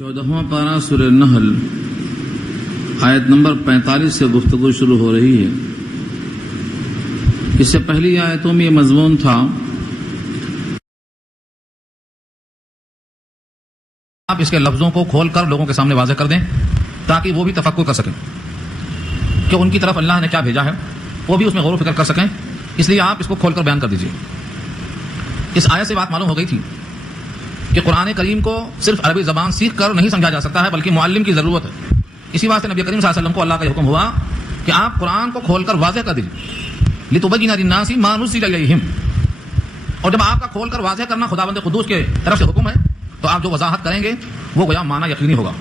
14واں پارہ سورہ نحل آیت نمبر 45 سے گفتگو شروع ہو رہی ہے۔ اس سے پہلی آیتوں میں یہ مضمون تھا آپ اس کے لفظوں کو کھول کر لوگوں کے سامنے واضح کر دیں تاکہ وہ بھی تفکر کر سکیں کہ ان کی طرف اللہ نے کیا بھیجا ہے، وہ بھی اس میں غور و فکر کر سکیں، اس لیے آپ اس کو کھول کر بیان کر دیجیے۔ اس آیت سے بات معلوم ہو گئی تھی کہ قرآن کریم کو صرف عربی زبان سیکھ کر نہیں سمجھا جا سکتا ہے بلکہ معلم کی ضرورت ہے۔ اسی واسطے نبی کریم صلی اللہ علیہ وسلم کو اللہ کا حکم ہوا کہ آپ قرآن کو کھول کر واضح کر دیجیے، لِتُبَيِّنَ لِلنَّاسِ مَا نُزِّلَ إِلَيْهِمْ۔ اور جب آپ کا کھول کر واضح کرنا خداوند قدوس کے طرف سے حکم ہے تو آپ جو وضاحت کریں گے وہ گویا معنی یقینی ہوگا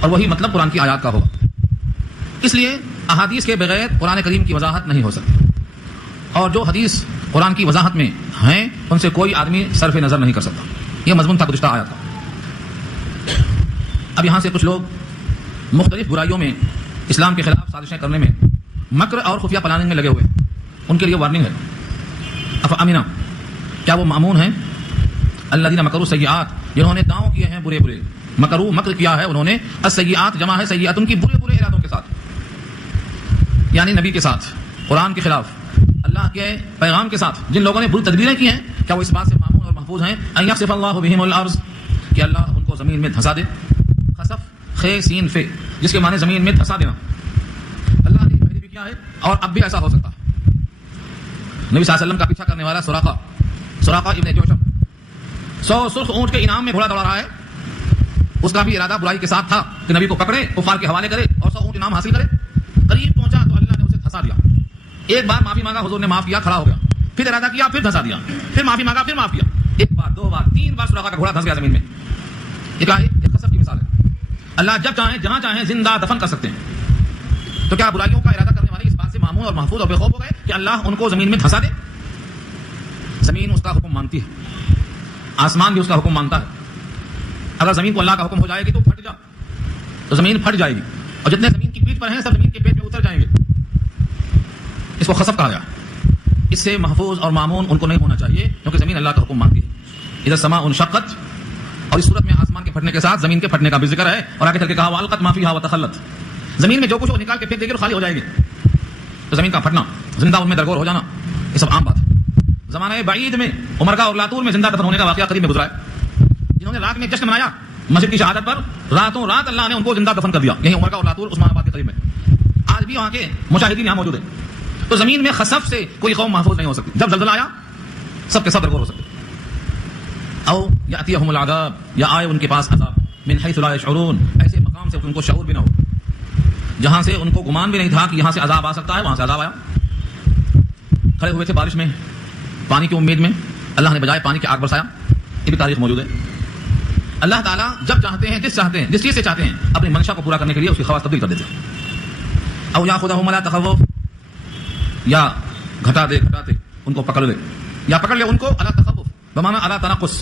اور وہی مطلب قرآن کی آیات کا ہوگا۔ اس لیے احادیث کے بغیر قرآن کریم کی وضاحت نہیں ہو سکتی، اور جو حدیث قرآن کی وضاحت میں ہیں ان سے کوئی آدمی صرف نظر نہیں کر سکتا۔ یہ مضمون تھا گزشتہ آیات کا۔ اب یہاں سے کچھ لوگ مختلف برائیوں میں اسلام کے خلاف سازشیں کرنے میں، مکر اور خفیہ پلاننگ میں لگے ہوئے، ان کے لیے وارننگ ہے۔ افامنا، کیا وہ مامون ہیں الذین مکروا السیئات، جنہوں نے داؤں کیے ہیں برے برے، مکر کیا ہے انہوں نے، السیئات جمع ہے سیئات، ان کی برے برے ارادوں کے ساتھ، یعنی نبی کے ساتھ، قرآن کے خلاف، اللہ کے پیغام کے ساتھ جن لوگوں نے بری تدبیریں کی ہیں، کیا وہ اس بات سے مامون اور محفوظ ہیں ان یخسف اللہ بہم الارض، کہ اللہ ان کو زمین میں دھسا دے۔ خسف خے سین فے، جس کے معنی زمین میں دھسا دینا، اللہ نے پہلے بھی کیا ہے اور اب بھی ایسا ہو سکتا ہے۔ نبی صلی اللہ علیہ وسلم کا پیچھا کرنے والا سراقہ ابن جوشم 100 سرخ اونٹ کے انعام میں گھوڑا دوڑا رہا ہے، اس کا بھی ارادہ برائی کے ساتھ تھا کہ نبی کو پکڑے، کفار کے حوالے کرے اور 100 اونٹ انعام حاصل کرے۔ قریب پہنچا تو اللہ نے اسے دھسا دیا۔ ایک بار معافی مانگا، حضور نے معاف کیا، کھڑا ہو گیا، پھر ارادہ کیا، پھر دھسا دیا، پھر معافی مانگا، پھر معاف کیا، ایک بار، 2 بار، 3 بار سراقہ کا گھوڑا دھس گیا زمین میں۔ یہ کیا ہے؟ یہ خسف کی مثال ہے۔ اللہ جب چاہیں جہاں چاہیں زندہ دفن کر سکتے ہیں۔ تو کیا برائیوں کا ارادہ کرنے والے اس بات سے مامون اور محفوظ اور بے خوف ہو گئے کہ اللہ ان کو زمین میں دھسا دے؟ زمین اس کا حکم مانتی ہے، آسمان بھی اس کا حکم مانتا ہے۔ اگر زمین کو اللہ کا حکم ہو جائے گی تو پھٹ جا، تو زمین پھٹ جائے گی، اور جتنے زمین کی پیٹھ پر ہیں سب زمین کے پیٹ میں اتر جائیں گے۔ اس کو خسف کہا گیا۔ اس سے محفوظ اور مامون ان کو نہیں ہونا چاہیے کیونکہ زمین اللہ کا حکم مانتی ہے۔ ادھر سما انشقت، اور اس صورت میں آسمان کے پھٹنے کے ساتھ زمین کے پھٹنے کا بھی ذکر ہے، اور آگے چل کے کہا والقت ما فیھا وتخلت، زمین میں جو کچھ وہ نکال کے پھینک دے گی تو خالی ہو جائے گی۔ تو زمین کا پھٹنا، زندہ ان میں درگور ہو جانا، یہ سب عام بات ہے۔ زمانہ بعید میں عمرگا اور لاتور میں زندہ دفن ہونے کا واقعہ قریب میں گزرا ہے۔ جنہوں نے رات میں جشن منایا مسجد کی شہادت پر، راتوں رات اللہ نے ان کو زندہ دفن کر دیا، یہی عمرگا اور لاتور عثمان آباد کے قریب میں۔ آج بھی وہاں کے مشاہدین یہاں موجود ہیں۔ تو زمین میں خسف سے کوئی قوم محفوظ نہیں ہو سکتی۔ جب زلزلہ آیا سب کے سب درگور ہو سکتے، او یاتیہم العذاب، یا آئے ان کے پاس عذاب، من حیث لا یشعرون، ایسے مقام سے ان کو شعور بھی نہ ہو، جہاں سے ان کو گمان بھی نہیں تھا کہ یہاں سے عذاب آ سکتا ہے، وہاں سے عذاب آیا۔ کھڑے ہوئے تھے بارش میں پانی کی امید میں، اللہ نے بجائے پانی کی آگ برسایا، یہ بھی تاریخ موجود ہے۔ اللہ تعالیٰ جب چاہتے ہیں، جس چیز سے چاہتے ہیں، اپنی منشا کو پورا کرنے کے لیے اس کی خواص تبدیل کر دیتے ہیں۔ او یاخذہم علی تخوف، یا گھٹاتے ان کو پکڑ لے، یا پکڑ لے ان کو علی تخوف بمعنی علی تنقص،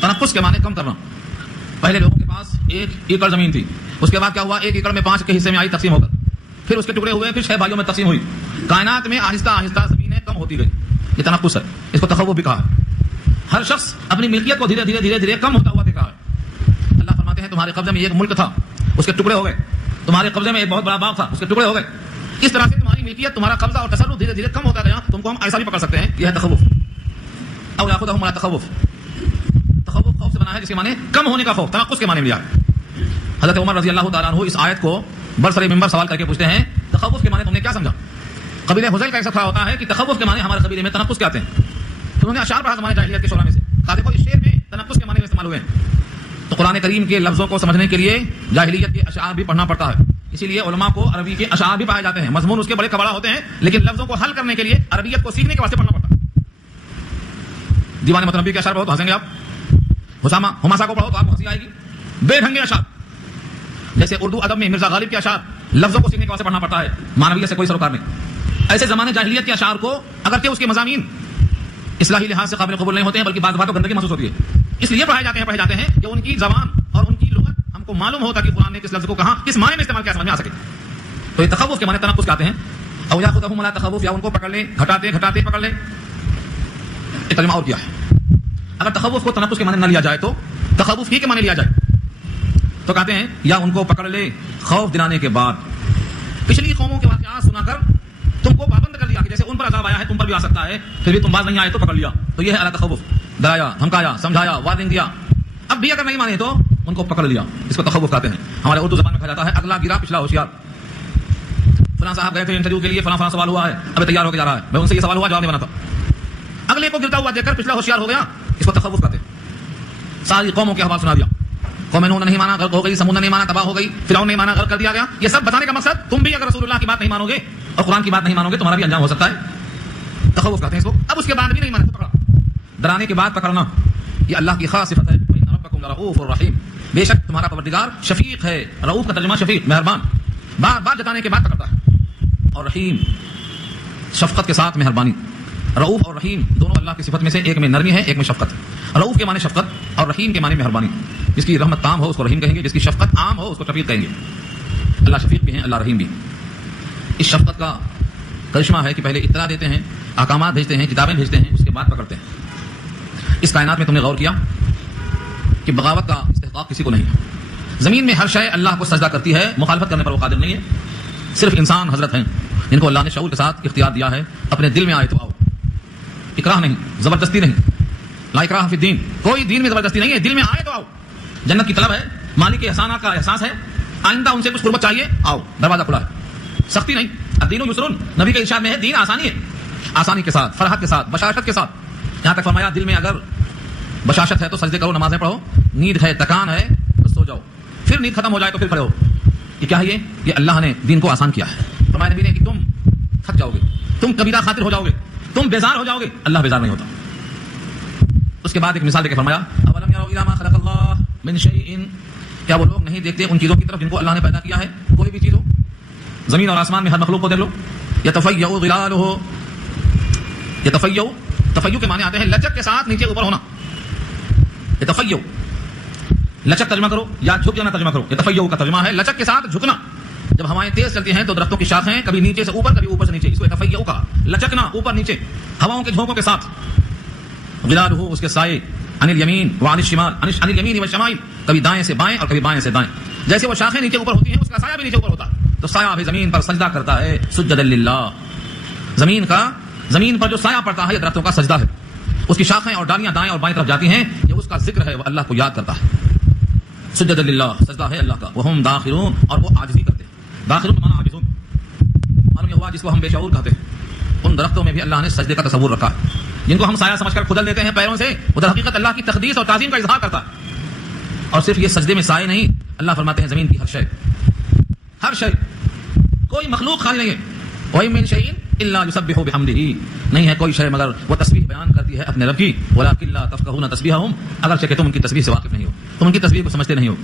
تنقص کے معنی کم کرنا۔ پہلے لوگوں کے پاس 1 ایکڑ زمین تھی، اس کے بعد کیا ہوا، 1 ایکڑ میں 5 کے حصے میں آئی تقسیم ہو کر، پھر اس کے ٹکڑے ہوئے، پھر 6 بھائیوں میں تقسیم ہوئی۔ کائنات میں آہستہ آہستہ زمینیں کم ہوتی گئی، یہ تنقص ہے، اس کو تخوف بھی کہا ہے۔ ہر شخص اپنی ملکیت کو دھیرے دھیرے کم ہوتا ہوا دیکھا ہے۔ اللہ فرماتے ہیں تمہارے قبضے میں ایک ملک تھا، اس کے ٹکڑے ہو گئے، تمہارے قبضے میں ایک بہت بڑا باغ تھا، اس کے ٹکڑے ہو گئے۔ اس طرح سے تمہاری ملکیت، تمہارا قبضہ اور تصرف دھیرے دھیرے کم ہوتا گیا۔ تم کو ہم ایسا بھی پکڑ سکتے ہیں، یہ ہے تخوف۔ او یاخذہم علی تخوف، تخوف خوف سے بنا ہے جس کے معنی کم ہونے کا خوف، تنقص کے معنی میں لیا ہے۔ حضرت عمر رضی اللہ تعالیٰ عنہ اس آیت کو برسر منبر سوال کر کے پوچھتے ہیں تخوف کے معنی تم نے کیا سمجھا؟ قبیلہ حذیل کا ایک سفرہ ہوتا ہے کہ تخوف کے معنی ہمارے قبیلے میں تنقص کے آتے ہیں۔ انہوں نے اشعار پڑھا زمانے جاہلیت کے شعراء میں سے، کہا دیکھو اس شعر میں تنقص کے معنی استعمال ہوئے ہیں۔ تو قرآن کریم کے لفظوں کو سمجھنے کے لیے جاہلیت کے اشعار بھی پڑھنا پڑتا ہے، اسی لیے علماء کو عربی کے اشعار بھی پائے جاتے ہیں، مضمون اس کے بڑے کباڑا ہوتے ہیں، لیکن لفظوں کو حل کرنے کے لیے عربیت کو سیکھنے کے واسطے پڑھنا پڑتا ہے۔ دیوان متنبی کے اشعار پڑھو تو ہنسیں گے آپ، ہماسا کو پڑھو تو آپ کو ہنسی آئے گی، بے ڈھنگے اشعار۔ جیسے اردو ادب میں مرزا غالب کے اشعار، لفظوں کو سیکھنے کے واسطے پڑھنا پڑتا ہے، معنویت سے کوئی سروکار نہیں۔ ایسے زمانے جاہلیت کے اشعار کو اگرچہ اس کے مضامین اصلاحی لحاظ سے قابل قبول نہیں ہوتے ہیں بلکہ بعض باتوں گندگی محسوس ہوتی ہے، اس لیے پڑھے جاتے ہیں کہ ان کی زبان اور ان کی لغت ہم کو معلوم ہوتا کہ قرآن نے کس لفظ کو کہاں کس معنی میں استعمال کیا، سمجھ میں آ سکے۔ تو یہ تخوف کے معنی تنقص کے آتے ہیں۔ او یاخذہم علی تخوف، یا ان کو پکڑ لے، گھٹاتے پکڑ لے۔ ایک ترجمہ اور کیا ہے، اگر تخوف کو تنقص کے معنی نہ لیا جائے تو تخوف ہی کے معنی لیا جائے تو کہتے ہیں یا ان کو پکڑ لے خوف دلانے کے بعد. پچھلی قوموں کے واقعات سنا کر تم کو پابند کر دیا کہ جیسے ان پر عذاب آیا ہے تم پر بھی آ سکتا ہے, پھر بھی تم باز نہیں آئے تو پکڑ لیا. تو یہ ہے اعلیٰ تخوف, ڈرایا, دھمکایا, سمجھایا, وارننگ دیا. اب بھی اگر نہیں مانے تو ان کو پکڑ لیا. اس کو تخوف کہتے ہیں. ہمارے اردو زبان میں کہا جاتا ہے اگلا گرا پچھلا ہوشیار. فلاں صاحب گئے تھے انٹرویو کے لیے, فلاں سوال ہوا ہے, ابھی تیار ہو کے جا رہا ہے, میں ان سے یہ سوال ہوا جواب نہیں بنا تھا, اگلے کو گرتا ہوا دیکھ کر پچھلا ہوشیار ہو گیا. اس کو تخوف کہتے ہیں. ساری قوموں کے احوال سنا دیا. قوم نوح نے نہیں مانا, غرق ہو گئی. سمود نے نہیں مانا, تباہ ہو گئی. فرعون نے مانا, غرق کر دیا گیا. یہ سب بتانے کا مقصد تم بھی اگر رسول اللہ کی بات نہیں مانو گے اور قرآن کی بات نہیں مانو گے تمہارا بھی انجام ہو سکتا ہے. تخوف کہتے ہیں اس کو. اب اس کے بعد بھی نہیں مانے تو پکڑا. ڈرانے کے بعد پکڑنا یہ اللہ کی خاص صفت ہے. ان ربکم لرؤوف الرحیم, بے شک تمہارا پروردگار شفیق ہے. رؤوف کا ترجمہ شفیق, مہربان. بار بار جتانے کے بعد پکڑتا ہے. اور رحیم شفقت کے ساتھ مہربانی. رؤوف اور رحیم دونوں اللہ کی صفت میں سے ایک میں نرمی ہے, ایک میں شفقت. رؤوف کے معنی شفقت اور رحیم کے معنی مہربانی. جس کی رحمت تام ہو اس کو رحیم کہیں گے, جس کی شفقت عام ہو اس کو شفیق کہیں گے. اللہ شفیق بھی ہیں, اللہ رحیم بھی. اس شفقت کا کرشمہ ہے کہ پہلے اطلاع دیتے ہیں, احکامات بھیجتے ہیں, کتابیں بھیجتے ہیں, اس کے بعد پکڑتے ہیں. اس کائنات میں تم نے غور کیا کہ بغاوت کا استحقاق کسی کو نہیں. زمین میں ہر شے اللہ کو سجدہ کرتی ہے, مخالفت کرنے پر وہ قادر نہیں ہے. صرف انسان حضرت ہیں جن کو اللہ نے شعور کے ساتھ اختیار دیا ہے. اپنے دل میں آئے تو آؤ, اکراہ نہیں, زبردستی نہیں. لا اکراہ فی الدین, کوئی دین میں زبردستی نہیں ہے. دل میں آئے تو آؤ. جنت کی طلب ہے, مالک کے احسانات کا احساس ہے, آئندہ ان سے کچھ قربت چاہیے, آؤ, دروازہ کھلا ہے. سختی نہیں. الدین یسر, نبی کے ارشاد میں ہے دین آسانی ہے. آسانی کے ساتھ, فرحت کے ساتھ, بشاشت کے ساتھ. یہاں تک فرمایا دل میں اگر بشاشت ہے تو سجدے کرو, نمازیں پڑھو. نیند ہے, تکان ہے تو سو جاؤ. پھر نیند ختم ہو جائے تو پھر کھڑے ہو. یہ کیا ہے؟ یہ اللہ نے دین کو آسان کیا ہے. فرمایا نبی نے کہ تم تھک جاؤ گے, تم کبیرہ خاطر ہو جاؤ گے, تم بیزار ہو جاؤ گے. اللہ بیزار نہیں ہوتا. اس کے بعد ایک مثال دے کے فرمایا اولم یروا الی ما خلق اللہ من شیء, کیا وہ لوگ نہیں دیکھتے ان چیزوں کی طرف جن کو اللہ نے پیدا کیا ہے. کوئی بھی چیز ہو, زمین اور آسمان میں ہر مخلوق کو دیکھ لو. یتفیع ظلالہ, یتفیع, تفیع کے معنی آتے ہیں لچک کے ساتھ نیچے اوپر ہونا. یتفیع لچک ترجمہ کرو یا جھک جانا ترجمہ کرو. یتفیع کا ترجمہ ہے لچک کے ساتھ جھکنا. جب ہوائیں تیز چلتی ہیں تو درختوں کی شاخیں کبھی نیچے سے اوپر, کبھی اوپر سے نیچے, اس کو یتفیع کا لچکنا, اوپر نیچے, ہواؤں کے جھونکوں کے ساتھ. ظلالہ اس کے سائے, عن الیمین وعن الشمال, عن الیمین والشمائل, کبھی دائیں سے بائیں اور کبھی بائیں سے دائیں. جیسے وہ شاخیں نیچے اوپر ہوتی ہیں اس کا سایہ بھی نیچے اوپر ہوتا ہے. تو سایہ بھی زمین پر سجدہ کرتا ہے, سجدا للہ. زمین پر جو سایہ پڑتا ہے یہ درختوں کا سجدہ ہے. اس کی شاخیں اور ڈالیاں دائیں اور بائیں طرف جاتی ہیں, یہ اس کا ذکر ہے, وہ اللہ کو یاد کرتا ہے. سجدا للہ, سجدہ ہے اللہ کا. وہم داخرون, اور وہ عاجزی کرتے ہیں. داخرون معنی عاجزون. معلوم یہ ہوا جس کو ہم بے شعور کہتے ہیں. ان درختوں میں بھی اللہ نے سجدے کا تصور رکھا ہے. جن کو ہم سایہ سمجھ کر کھدل دیتے ہیں پیروں سے, وہ در حقیقت اللہ کی تقدیس اور تعظیم کا اظہار کرتا ہے. اور صرف یہ سجدے میں سائے نہیں, اللہ فرماتے ہیں زمین کی ہر شے, کوئی مخلوق خالی نہیں ہے. وَإِن مِّن شَيْءٍ إِلَّا يُسَبِّحُ بِحَمْدِهِ, نہیں ہے کوئی شے مگر وہ تسبیح بیان کرتی ہے اپنے رب کی. وَلَٰكِن لَّا تَفْقَهُونَ تَسْبِيحَهُمْ, اگرچہ کہ تم ان کی تسبیح سے واقف نہیں ہو, تم ان کی تسبیح کو سمجھتے نہیں ہو.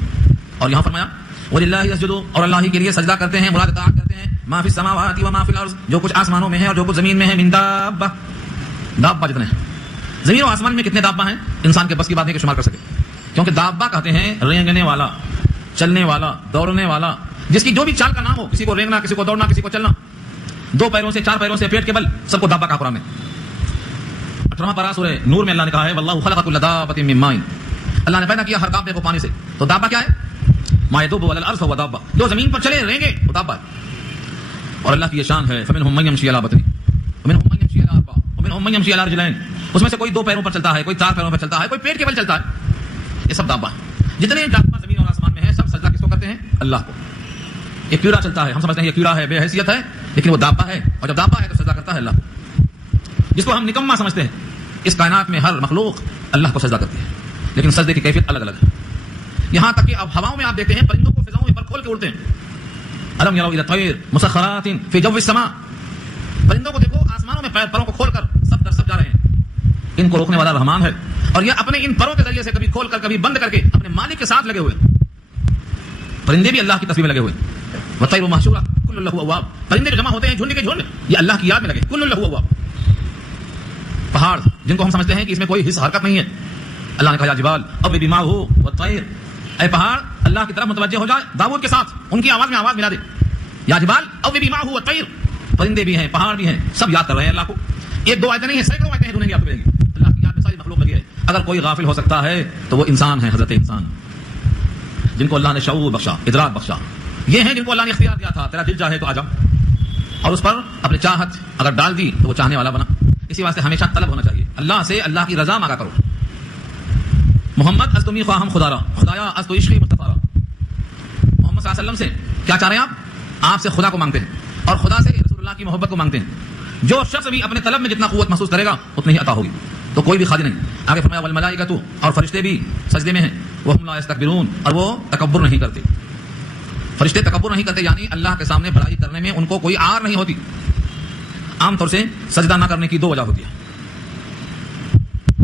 اور یہاں فرمایا وَلِلَّهِ يَسْجُدُ, اور اللہ ہی کے لیے سجدہ کرتے ہیں, مراد اطاعت کرتے ہیں. مَا فِي السَّمَاوَاتِ وَمَا فِي الْأَرْضِ, جو کچھ آسمانوں میں ہے اور جو کچھ زمین میں ہے. مِن دابہ جتنے ہیں زمین و آسمان میں کتنے دابہ ہیں انسان کے بس کی بات نہیں کہ شمار کر سکے. کیونکہ دابہ کہتے ہیں رینگنے والا, چلنے والا, دوڑنے والا, جس کی جو بھی چال کا نام ہو, کسی کو رینگنا, کسی کو دوڑنا, کسی کو چلنا, 2 پیروں سے 4 پیروں سے, پیٹ کے بل, سب کو دابہ کہا قرآن میں. 18واں پارہ سورہ نور میں اللہ نے کہا ہے واللہ خلق کل دابۃ من ماء, اللہ نے پیدا کیا ہر دابے کو پانی سے. تو دابہ کیا ہے؟ ما یدب علی الارض فهو دابہ, جو زمین پر چلے رینگے وہ دابہ ہے. اور اللہ کی یہ شان ہے فمنهم من یمشی علی بطنہ ومنهم من یمشی علی اربع ومنهم من یمشی علی رجلین, اس میں سے کوئی 2 پیروں پر چلتا ہے, کوئی 4 پیروں پر چلتا ہے, کوئی پیٹ کے بل چلتا ہے. یہ سب دابہ ہیں. جتنے دابہ زمین اور آسمان میں ہیں سب سجدہ کس کو کرتے ہیں؟ اللہ کو. ایک کیڑا چلتا ہے, ہم سمجھتے ہیں یہ کیڑا ہے, بے حیثیت ہے, لیکن وہ دابہ ہے, اور جب دابہ ہے تو سجدہ کرتا ہے اللہ کو. جس کو ہم نکما سمجھتے ہیں, اس کائنات میں ہر مخلوق اللہ کو سجدہ کرتی ہے, لیکن سجدے کی کیفیت الگ الگ ہے. یہاں تک کہ اب ہواؤں میں آپ دیکھتے ہیں پرندوں کو فضاؤں میں پر کھول کے اڑتے ہیں. الم یروا الی الطیر مسخرات فی جو السماء, پرندوں کو دیکھو آسمانوں میں پروں کو کھول کر سب در سب جا رہے ہیں. ان کو روکنے والا رحمان ہے, اور یہ اپنے ان پروں کے ذریعے سے کبھی کھول کر کبھی بند کر کے اپنے مالک کے ساتھ لگے ہوئے. پرندے بھی اللہ کی تسبیح میں لگے ہوئے. والطیر محشورہ کل لہ اواب, پرندے جو جمع ہوتے ہیں جھنڈ کے جھنڈ, یہ اللہ کی یاد میں لگے. کل لہ اواب, پہاڑ جن کو ہم سمجھتے ہیں کہ اس میں کوئی حص حرکت نہیں ہے, اللہ نے کہا یا جبال اوبی ماءہ والطیر, اے پہاڑ اللہ کی طرف متوجہ ہو جائے داؤد کے ساتھ, ان کی آواز میں آواز ملا دے. یا جبال اوبی ماءہ والطیر, پرندے بھی ہیں, پہاڑ بھی ہیں, سب یاد کر رہے ہیں اللہ کو. 1-2 آیتیں نہیں ہیں, سینکڑوں آیتیں ہیں ڈھونڈیں گے آپ کو ملیں گی. اللہ کی یاد میں ساری مخلوق لگی ہے. اگر کوئی غافل ہو سکتا ہے تو وہ انسان ہے, حضرت انسان. جن کو اللہ نے شعور بخشا، ادراک بخشا، یہ ہیں جن کو اللہ نے اختیار دیا تھا تیرا دل چاہے تو آ جا، اور اس پر اپنی چاہت اگر ڈال دی تو وہ چاہنے والا بنا. اسی واسطے ہمیشہ طلب ہونا چاہیے، اللہ سے اللہ کی رضا مانگا کرو. محمد از تمی خواہم خدا را، خدایا از تو عشقی مصطفی را. محمد صلی اللہ علیہ وسلم سے کیا چاہ رہے ہیں آپ سے خدا کو مانگتے ہیں اور خدا سے رسول اللہ کی محبت کو مانگتے ہیں. جو شخص بھی اپنے طلب میں جتنا قوت محسوس کرے گا اتنی ہی عطا ہوگی، تو کوئی بھی خالی نہیں. آگے فرمایا والملائکۃ، اور فرشتے بھی سجدے میں ہیں، وہم لا یستکبرون، اور وہ تکبر نہیں کرتے. فرشتے تکبر نہیں کرتے یعنی اللہ کے سامنے بڑائی کرنے میں ان کو کوئی آر نہیں ہوتی. عام طور سے سجدہ نہ کرنے کی دو وجہ ہوتی ہے.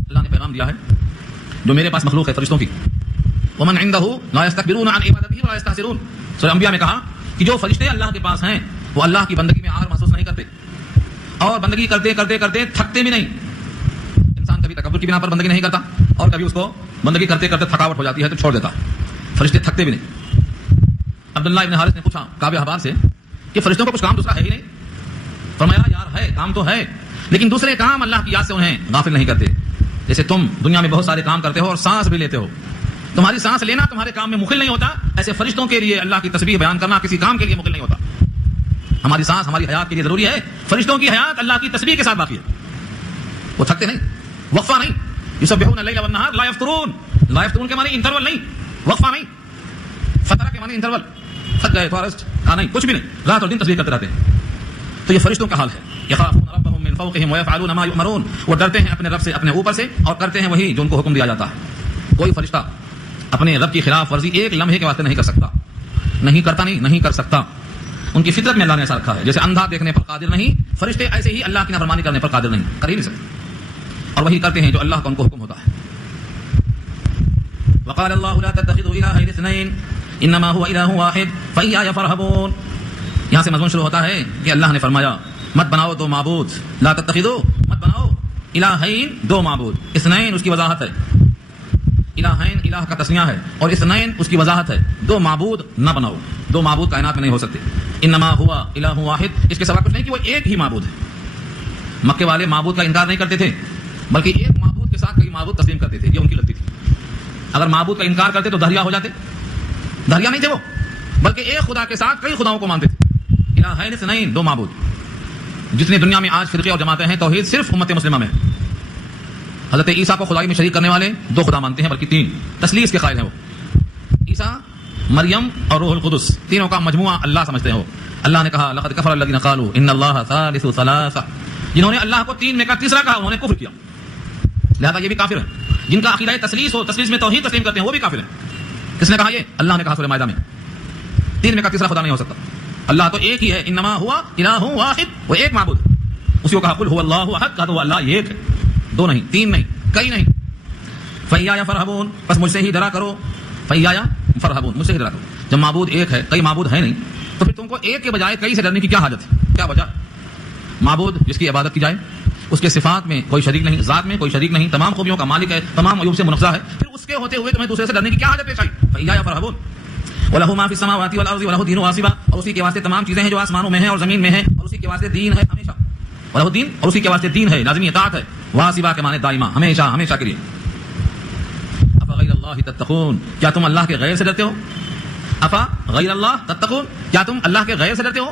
اللہ نے پیغام دیا ہے جو میرے پاس مخلوق ہے فرشتوں کی، ومن عنده لا يستكبرون عن عبادته ولا يستحسرون. سورہ انبیاء میں کہا کہ جو فرشتے اللہ کے پاس ہیں وہ اللہ کی بندگی میں آر محسوس نہیں کرتے اور بندگی کرتے کرتے کرتے تھکتے بھی نہیں. انسان کبھی تکبر کی بنا پر بندگی نہیں کرتا اور کبھی اس کو بندگی کرتے کرتے تھکاوٹ ہو جاتی ہے تو چھوڑ دیتا ہے. فرشتے تھکتے بھی نہیں. عبداللہ ابن حارث نے پوچھا کعب احبار سے کہ فرشتوں کو کچھ کام دوسرا ہے ہی نہیں؟ فرمایا یار ہے، کام تو ہے، لیکن دوسرے کام اللہ کی یاد سے انہیں غافل نہیں کرتے. جیسے تم دنیا میں بہت سارے کام کرتے ہو اور سانس بھی لیتے ہو، تمہاری سانس لینا تمہارے کام میں مخل نہیں ہوتا، ایسے فرشتوں کے لیے اللہ کی تسبیح بیان کرنا کسی کام کے لیے مخل نہیں ہوتا. ہماری سانس ہماری حیات کے لیے ضروری ہے، فرشتوں کی حیات اللہ کی تسبیح کے ساتھ باقی ہے. وہ تھکتے نہیں، وقفہ نہیں. یسبحون اللیل والنہار لا یفترون. لا یفترون کے معنی انٹرول نہیں، وقفہ نہیں. فترہ کے معنی انٹرول، تھک گئے تو ریسٹ کا نہیں، کچھ بھی نہیں، رات اور دن تسبیح کرتے رہتے ہیں. تو یہ فرشتوں کا حال ہے. یخافون ربهم من فوقهم ويفعلون ما يؤمرون. وہ ڈرتے ہیں اپنے رب سے اپنے اوپر سے اور کرتے ہیں وہی جو ان کو حکم دیا جاتا ہے. کوئی فرشتہ اپنے رب کی خلاف ورزی ایک لمحے کے واسطے نہیں کر سکتا، نہیں کرتا، نہیں کر سکتا. ان کی فطرت میں اللہ نے ایسا رکھا ہے. جیسے اندھا دیکھنے پر قادر نہیں، فرشتے ایسے ہی اللہ کی نافرمانی کرنے پر قادر نہیں، کر ہی نہیں سکتے، اور وہی کرتے ہیں جو اللہ کا ان کو حکم ہوتا ہے. وقال الله لا تتخذوا الهين اثنين انما هو اله واحد فإياي فارهبون. یہاں سے مضمون شروع ہوتا ہے کہ اللہ نے فرمایا مت بناؤ دو معبود، لا تتخذوا، مت بناؤ الہین، دو معبود. اثنین اس کی وضاحت ہے، الہین الہ کا تسنیہ ہے اور اثنین اس کی وضاحت ہے. دو معبود نہ بناؤ، دو معبود کائنات میں نہیں ہو سکتے. انما ہوا الہ واحد، اس کے سوا کچھ نہیں کہ وہ ایک ہی معبود ہے. مکے والے معبود کا انکار نہیں کرتے تھے بلکہ ایک معبود کے ساتھ کئی معبود تسلیم کرتے تھے، یہ ان کی غلطی تھی. اگر معبود کا انکار کرتے تو دہریا ہو جاتے. دہریا نہیں تھے وہ، بلکہ ایک خدا کے ساتھ کئی خداؤں کو مانتے تھے. الہین اثنین، دو معبود. جتنی دنیا میں آج فرقے اور جماعتیں ہیں توحید صرف امت مسلمہ میں. حضرت عیسیٰ کو خدائی میں شریک کرنے والے دو خدا مانتے ہیں بلکہ تین، تثلیث کے قائل ہیں. وہ عیسیٰ، مریم اور روح القدس، تینوں کا مجموعہ اللہ سمجھتے ہیں. وہ اللہ نے کہا لقد کفر الذین قالوا ان اللہ ثالث ثلاثہ، جنہوں نے اللہ کو تین میں کا تیسرا کہا انہوں نے کفر کیا، لہذا یہ بھی کافر ہیں. جن کا عقیدہ تثلیث ہو، تثلیث میں توحید تسلیم کرتے ہیں، وہ بھی کافر ہیں. کس نے کہا یہ؟ اللہ نے کہا سورہ مائدہ میں تین میں کا تیسرا خدا نہیں ہو سکتا. اللہ تو ایک ہی ہے، انما ہوا الہ واحد، وہ ایک معبود. اسی کو کہا قل هو اللہ احد، کہا تو وہ اللہ ایک ہے، دو نہیں، تین نہیں، کئی نہیں. فإیایا فرحبون، بس مجھ سے ہی ڈرا کرو. فإیایا فرحبون، مجھ سے ہی ڈرا کرو. جب معبود ایک ہے، کئی معبود ہے نہیں، تو پھر تم کو ایک کے بجائے کئی سے ڈرنے کی کیا حاجت ہے؟ کیا وجہ؟ معبود جس کی عبادت کی جائے، اس کے صفات میں کوئی شریک نہیں، ذات میں کوئی شریک نہیں، تمام خوبیوں کا مالک ہے، تمام عیوب سے منزہ ہے، پھر اس کے ہوتے ہوئے تمہیں دوسرے سے ڈرنے کی کیا حاجت پیش آئی؟ فإیایا فرحبون. وَلَهُ مَا فِي السَّمَاوَاتِ وَالْأَرْضِ وَلَهُ الدِّينُ وَاصِبًا، اور اسی کے واسطے تمام چیزیں ہیں جو آسمانوں میں ہیں اور زمین میں ہیں، اور اسی کے واسطے دین ہے ہمیشہ. وَلَهُ الدِّينُ، اور اسی کے واسطے دین ہے، لازمی اطاعت ہے. وَاصِبًا کے معنی دائمہ، ہمیشہ ہمیشہ کے لیے. أَفَغَيْرَ اللَّهِ تَتَّقُونَ، کیا تم اللہ کے غیر سے ڈرتے ہو؟ افا غیر اللہ تتقون، کیا تم اللہ کے غیر سے ڈرتے ہو؟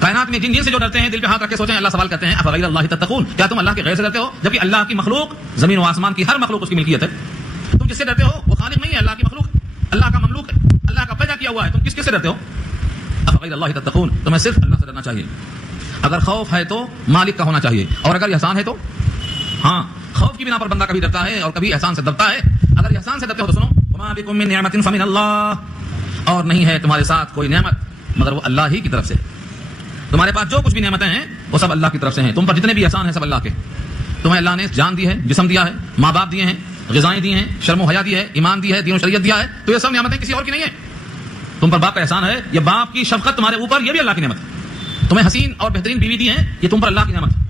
کائنات میں جن جن سے جو ڈرتے ہیں دل پہ ہاتھ رکھ کے سوچیں. اللہ سوال کرتے ہیں افا غیر اللہ تتقون، کیا تم اللہ کے غیر سے ڈرتے ہو؟ جبکہ اللہ کی مخلوق، زمین و آسمان کی ہر مخلوق اس کی ملکیت ہے. تم جس سے ڈرتے ہو وہ خالق نہیں ہے، اللہ کی مخلوق، اللہ کا مملوک ہے، اللہ کا پیدا کیا ہوا ہے. تم کس سے ڈرتے ہو؟ افا غیر اللہ تتقون، تمہیں صرف اللہ سے ڈرنا چاہیے. اگر خوف ہے تو مالک کا ہونا چاہیے، اور اگر احسان ہے تو ہاں، خوف کی بنا پر بندہ کبھی ڈرتا ہے اور کبھی احسان سے ڈرتا ہے. اگر احسان سے ڈرتے ہو تو سنو وما بکم من نعمت فمن اللہ، اور نہیں ہے تمہارے ساتھ کوئی نعمت مگر وہ اللہ ہی کی طرف سے. تمہارے پاس جو کچھ بھی نعمتیں ہیں وہ سب اللہ کی طرف سے ہیں. تم پر جتنے بھی احسان ہیں سب اللہ کے. تمہیں اللہ نے جان دی ہے، جسم دیا ہے، ماں باپ دیے ہیں، غذائیں دی ہیں، شرم و حیا دی ہے، ایمان دی ہے، دین و شریعت دیا ہے، تو یہ سب نعمتیں کسی اور کی نہیں ہیں. تم پر باپ کا احسان ہے، یہ باپ کی شفقت تمہارے اوپر، یہ بھی اللہ کی نعمت ہے. تمہیں حسین اور بہترین بیوی دی ہے، یہ تم پر اللہ کی نعمت ہے.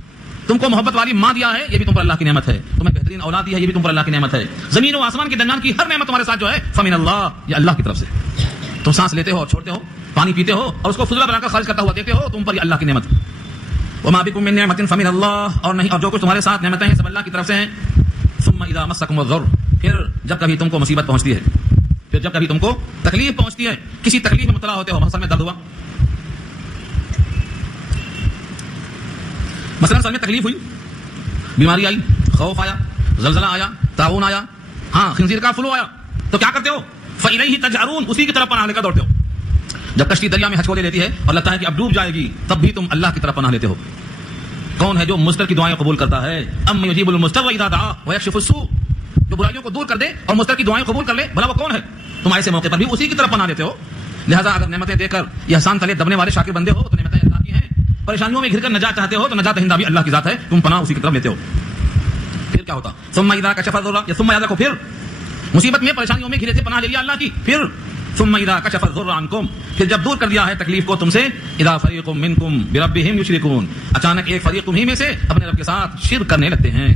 تم کو محبت والی ماں دیا ہے، یہ بھی تم پر اللہ کی نعمت ہے. تمہیں بہترین اولاد دی ہے، یہ بھی تم پر اللہ کی نعمت ہے. زمین و آسمان کے درمیان کی ہر نعمت تمہارے ساتھ جو ہے فمن اللہ، یہ اللہ کی طرف سے. تم سانس لیتے ہو اور چھوڑتے ہو، پانی پیتے ہو اور اس کو فضلہ بنا کر خارج کرتا ہوا دیتے ہو، تم پر یہ اللہ کی نعمت ہے. وما بکم من نعمت فمن اللہ، اور نہیں، اور جو کچھ تمہارے ساتھ نعمتیں ہیں سب اللہ کی طرف سے ہیں. ثم اذا مسکم الضر، پھر جب کبھی تم کو مصیبت پہنچتی ہے، پھر جب کبھی تم کو تکلیف پہنچتی ہے، کسی تکلیف میں مبتلا ہوتے ہو، مثلا میں درد ہوا، مثلا سر میں تکلیف ہوئی، بیماری آئی، خوف آیا، زلزلہ آیا، طاعون آیا، ہاں خنزیر کا فلو آیا، تو کیا کرتے ہو؟ فَإِلَيْهِ تَجْأَرُونَ، اسی کی طرف پناہ لے کر دوڑتے ہو۔ جب کشتی دریا میں ہچکولے لیتی ہے اور لگتا ہے کہ اب ڈوب جائے گی، تب بھی تم اللہ کی طرف پناہ لیتے ہو۔ کون ہے جو مضطر کی دعائیں قبول کرتا ہے؟ اَمَّن يُجِيبُ الْمُضْطَرَّ إِذَا دَعَاهُ وَيَكْشِفُ السُّوءَ، جو برائیوں کو دور کر دے اور مضطر کی دعائیں قبول کر لے، بھلا وہ کون ہے؟ تم ایسے موقع پر بھی اسی کی طرف پناہ لیتے ہو۔ لہذا اگر نعمتیں دے کر یہ احسان تلے دبنے والے شاکر بندے ہو تو نعمتیں اللہ کی ہیں، پریشانیوں میں گھر کر نجات چاہتے ہو تو نجات دہندہ بھی اللہ کی ذات ہے، تم پناہ اسی کی طرف لیتے ہو۔ پھر کیا ہوتا؟ ثم اذا کشف الضر، یا ثم یاد رکھو، پھر مصیبت میں پریشانیوں میں گھرے سے پناہ لے لیا اللہ کی، پھر ثم اذا کشف الضر عنکم، پھر جب دور کر دیا ہے تکلیف کو تم سے، اذا فریق منکم بربہم یشرکون، اچانک ایک فریق تمہیں میں سے اپنے رب کے ساتھ شرک کرنے لگتے ہیں۔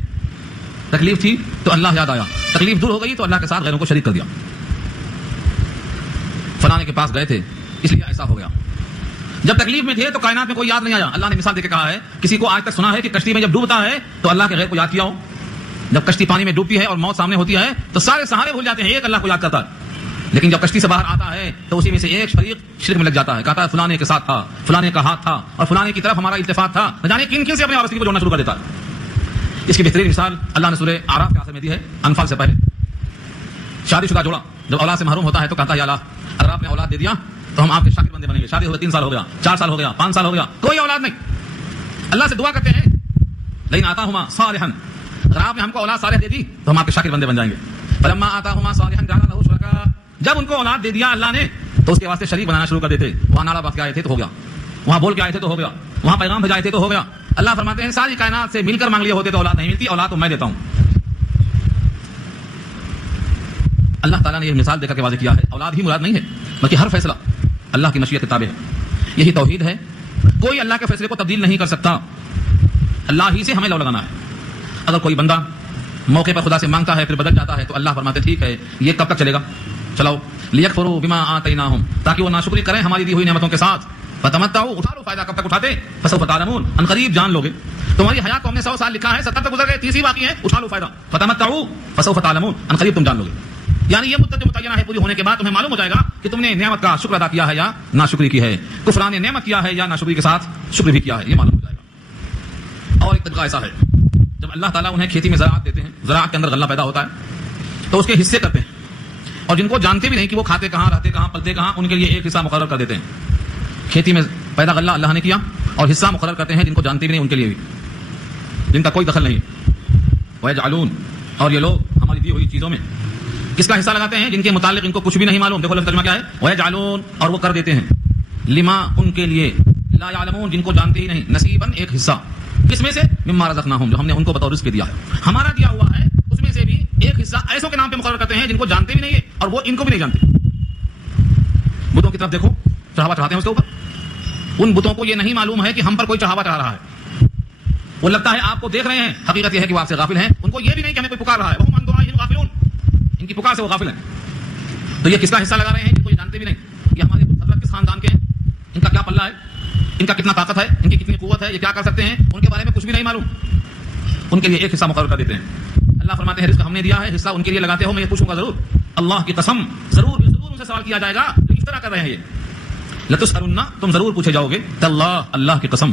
تکلیف تھی تو اللہ یاد آیا، تکلیف دور ہو گئی تو اللہ کے ساتھ غیروں کو شریک کر دیا۔ فلانے کے پاس گئے تھے اس لیے ایسا ہو گیا، جب تکلیف میں تھے تو کائنات میں کوئی یاد نہیں آیا۔ اللہ نے مثال دے کے کہا ہے، کسی کو آج تک سنا ہے کہ کشتی میں جب ڈوبتا ہے تو اللہ کے غیر کو یاد کیا ہو؟ جب کشتی پانی میں ڈوبتی ہے اور موت سامنے ہوتی ہے تو سارے سہارے بھول جاتے ہیں، ایک اللہ کو یاد کرتا ہے، لیکن جب کشتی سے باہر آتا ہے تو اسی میں سے ایک فریق شرک میں لگ جاتا ہے، کہتا ہے فلانے کے ساتھ تھا، فلانے کا ہاتھ تھا اور فلانے کی طرف ہمارا التفات تھا، نہ جانے کن کن سے اپنے وابستگی کو جوڑنا شروع کر دیتا ہے۔ اس کی بہترین مثال اللہ نے سورہ اعراف کے آخر میں دی ہے، انفال سے پہلے۔ شادی شدہ جوڑا جب اولاد سے محروم ہوتا ہے تو کہتا ہے یا اللہ اگر آپ نے اولاد دے دیا تو ہم آپ کے شاکر بندے بنیں گے۔ شادی ہو گئی 3 سال ہو گیا، 4 سال ہو گیا، 5 سال ہو گیا، کوئی اولاد نہیں، اللہ سے دعا کرتے ہیں لیکن آتاہما صالحا، اگر آپ نے ہم کو اولاد صالح دے دی تو ہم آپ کے شاکر بندے بن جائیں گے۔ فلما آتاہما صالحا جعل له شرکاء، جب ان کو اولاد دے دیا اللہ نے تو اس کے واسطے شریک بنانا شروع کر دیتے۔ وہاں نعرہ بات کے آئے تھے تو ہو گیا، وہاں بول کے آئے تھے تو ہو گیا، وہاں پیغام بھیجائے تھے تو ہو گیا۔ اللہ فرماتے ہیں ساری کائنات سے مل کر مانگ لیے ہوتے تو اولاد نہیں ملتی، اولاد تو میں دیتا ہوں۔ اللہ تعالیٰ نے یہ مثال دے کر کے واضح کیا ہے، اولاد ہی مراد نہیں ہے بلکہ ہر فیصلہ اللہ کی مشیت کے تابع ہے۔ یہی توحید ہے، کوئی اللہ کے فیصلے کو تبدیل نہیں کر سکتا، اللہ ہی سے ہمیں لو لگانا ہے۔ اگر کوئی بندہ موقع پر خدا سے مانگتا ہے پھر بدل جاتا ہے تو اللہ فرماتے ٹھیک ہے یہ کب تک چلے گا، چلاؤ، لیکفروا بما آتیناہم، تاکہ وہ ناشکری کریں ہماری دی ہوئی نعمتوں کے ساتھ، فتمتعوا، اٹھا لو فائدہ، کب تک اٹھاتے؟ فسوف تعلمون، ان قریب جان لوگے۔ تمہاری حیات کو ہم نے 100 سال لکھا ہے، 70 تک گزر گئے، 30 ہی باقی ہے، اٹھا لو فائدہ، فتمتعوا فسوف تعلمون، ان قریب تم جان لوگے۔ یعنی یہ مدت جو متعینہ ہے پوری ہونے کے بعد تمہیں معلوم ہو جائے گا کہ تم نے نعمت کا شکر ادا کیا ہے یا ناشکری کی ہے، کفران نعمت کیا ہے یا ناشکری کے ساتھ شکر بھی کیا ہے، یہ معلوم ہو جائے گا۔ اور ایک طریقہ ایسا ہے، جب اللہ تعالیٰ انہیں کھیتی میں زراعت دیتے ہیں، زراعت کے اندر غلہ پیدا ہوتا ہے تو اس کے حصے کرتے ہیں، اور جن کو جانتے بھی نہیں کہ وہ کھاتے کہاں، رہتے کہاں، پلتے کہاں، ان کے لیے ایک حصہ مقرر کر دیتے ہیں۔ کھیتی میں پیدا غلہ اللہ نے کیا اور حصہ مقرر کرتے ہیں جن کو جانتے بھی نہیں، ان کے لیے بھی، جن کا کوئی دخل نہیں۔ وَيَجْعَلُونَ، اور یہ لوگ ہماری دی ہوئی چیزوں میں کس کا حصہ لگاتے ہیں؟ جن کے متعلق ان کو کچھ بھی نہیں معلوم۔ دیکھو لفظ ترجمہ کیا ہے، وَيَجْعَلُونَ، اور وہ کر دیتے ہیں، لما، ان کے لیے، لا يعلمون، جن کو جانتے ہی نہیں، نصیباً، ایک حصہ، کس میں سے؟ مما رزقناہم، جو ہم نے ان کو بطور رزق دیا ہے، ہمارا دیا ہوا ہے اس میں سے بھی ایک حصہ ایسوں کے نام پہ مقرر کرتے ہیں جن کو جانتے بھی نہیں ہے اور وہ ان کو بھی نہیں جانتے۔ بتوں کی طرف دیکھو، چڑھاوا چڑھاتے ہیں اس کے اوپر، ان بتوں کو یہ نہیں معلوم ہے کہ ہم پر کوئی چڑھاوا چڑھا رہا ہے، وہ لگتا ہے آپ کو دیکھ رہے ہیں، حقیقت یہ ہے کہ وہ آپ سے غافل ہیں، ان کو یہ بھی نہیں کہ ہمیں کوئی پکار رہا ہے، وہ عن دعائہم غافلون، ان کی پکار سے وہ غافل ہیں۔ تو یہ کس کا حصہ لگا رہے ہیں جن کو یہ جانتے بھی نہیں، یہ ہمارے حضرت کس خاندان کے ہیں، ان کا کیا پلہ ہے، ان کا کتنا طاقت ہے، ان کی کتنی قوت ہے، یہ کیا کر سکتے ہیں، ان کے بارے میں کچھ بھی نہیں معلوم، ان کے لیے ایک حصہ مقرر کر دیتے ہیں۔ اللہ فرماتے ہیں رزق ہم نے دیا ہے، حصہ ان کے لیے لگاتے ہو، میں یہ پوچھوں گا ضرور، اللہ کی قسم، ضرور ضرور ان سے سوال کیا جائے گا جو اس طرح کر رہے ہیں، یہ لتسألن، تم ضرور پوچھے جاؤ گے، تاللہ، اللہ کی قسم،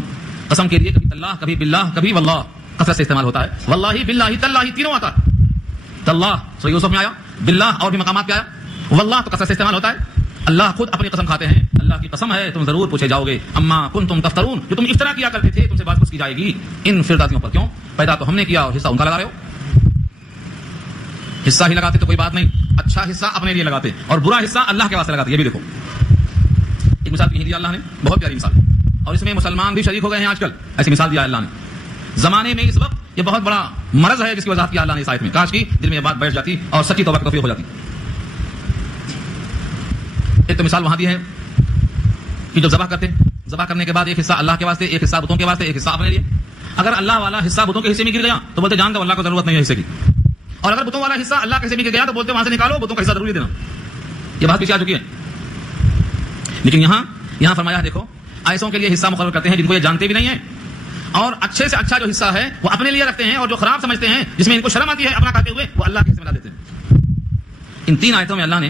قسم کے لیے کبھی تاللہ، کبھی باللہ، کبھی واللہ، کثرت سے استعمال ہوتا ہے، واللہ، باللہ، تاللہ، تینوں آتا ہے، تاللہ سورہ یوسف میں آیا، باللہ اور بھی مقامات پہ آیا، واللہ تو کثرت سے استعمال ہوتا ہے۔ اللہ خود اپنی قسم کھاتے ہیں، اللہ کی قسم ہے تم ضرور پوچھے جاؤ گے، اما کنتم تفترون، جو تم افطرا کیا کرتے تھے، تم سے بات پوچھ کی جائے گی ان فرداتیوں پر، کیوں؟ پیدا تو ہم نے کیا اور حصہ ان کا لگا رہے ہو، حصہ ہی لگاتے تو کوئی بات نہیں، اچھا حصہ اپنے لیے لگاتے اور برا حصہ اللہ کے واسطے لگاتے۔ یہ بھی دیکھو، ایک مثال کہیں دی اللہ نے، بہت پیاری مثال، اور اس میں مسلمان بھی شریک ہو گئے ہیں آج کل، ایسی مثال دیا اللہ نے زمانے میں۔ اس وقت یہ بہت بڑا مرض ہے جس کی وضاحت کیا اللہ نے اس آیت میں، کاش کی دل میں یہ بات بیٹھ جاتی اور سچی توبہ کی توفیق ہو جاتی۔ ایک تو مثال وہاں دی ہے کہ جو ذبح کرتے، ذبح کرنے کے بعد ایک حصہ اللہ کے واسطے، ایک حصہ بتوں کے واسطے، ایک حصہ اپنے لیے۔ اگر اللہ والا حصہ بتوں کے حصے میں گر گیا تو بولتے جان دو، اللہ کو ضرورت نہیں ہے حصے کی، اور اگر بتوں والا حصہ اللہ کے حصے میں گر گیا تو بولتے وہاں سے نکالو، بتوں کا حصہ ضروری دینا۔ یہ بات پیچھے آ چکی ہے، لیکن یہاں فرمایا دیکھو، ایسوں کے لیے حصہ مقرر کرتے ہیں جن کو یہ جانتے بھی نہیں ہیں، اور اچھے سے اچھا جو حصہ ہے وہ اپنے لیے رکھتے ہیں، اور جو خراب سمجھتے ہیں، جس میں ان کو شرم آتی ہے اپنا کھاتے ہوئے، وہ اللہ کے حصے میں لا دیتے ہیں۔ ان 3 آیتوں میں اللہ نے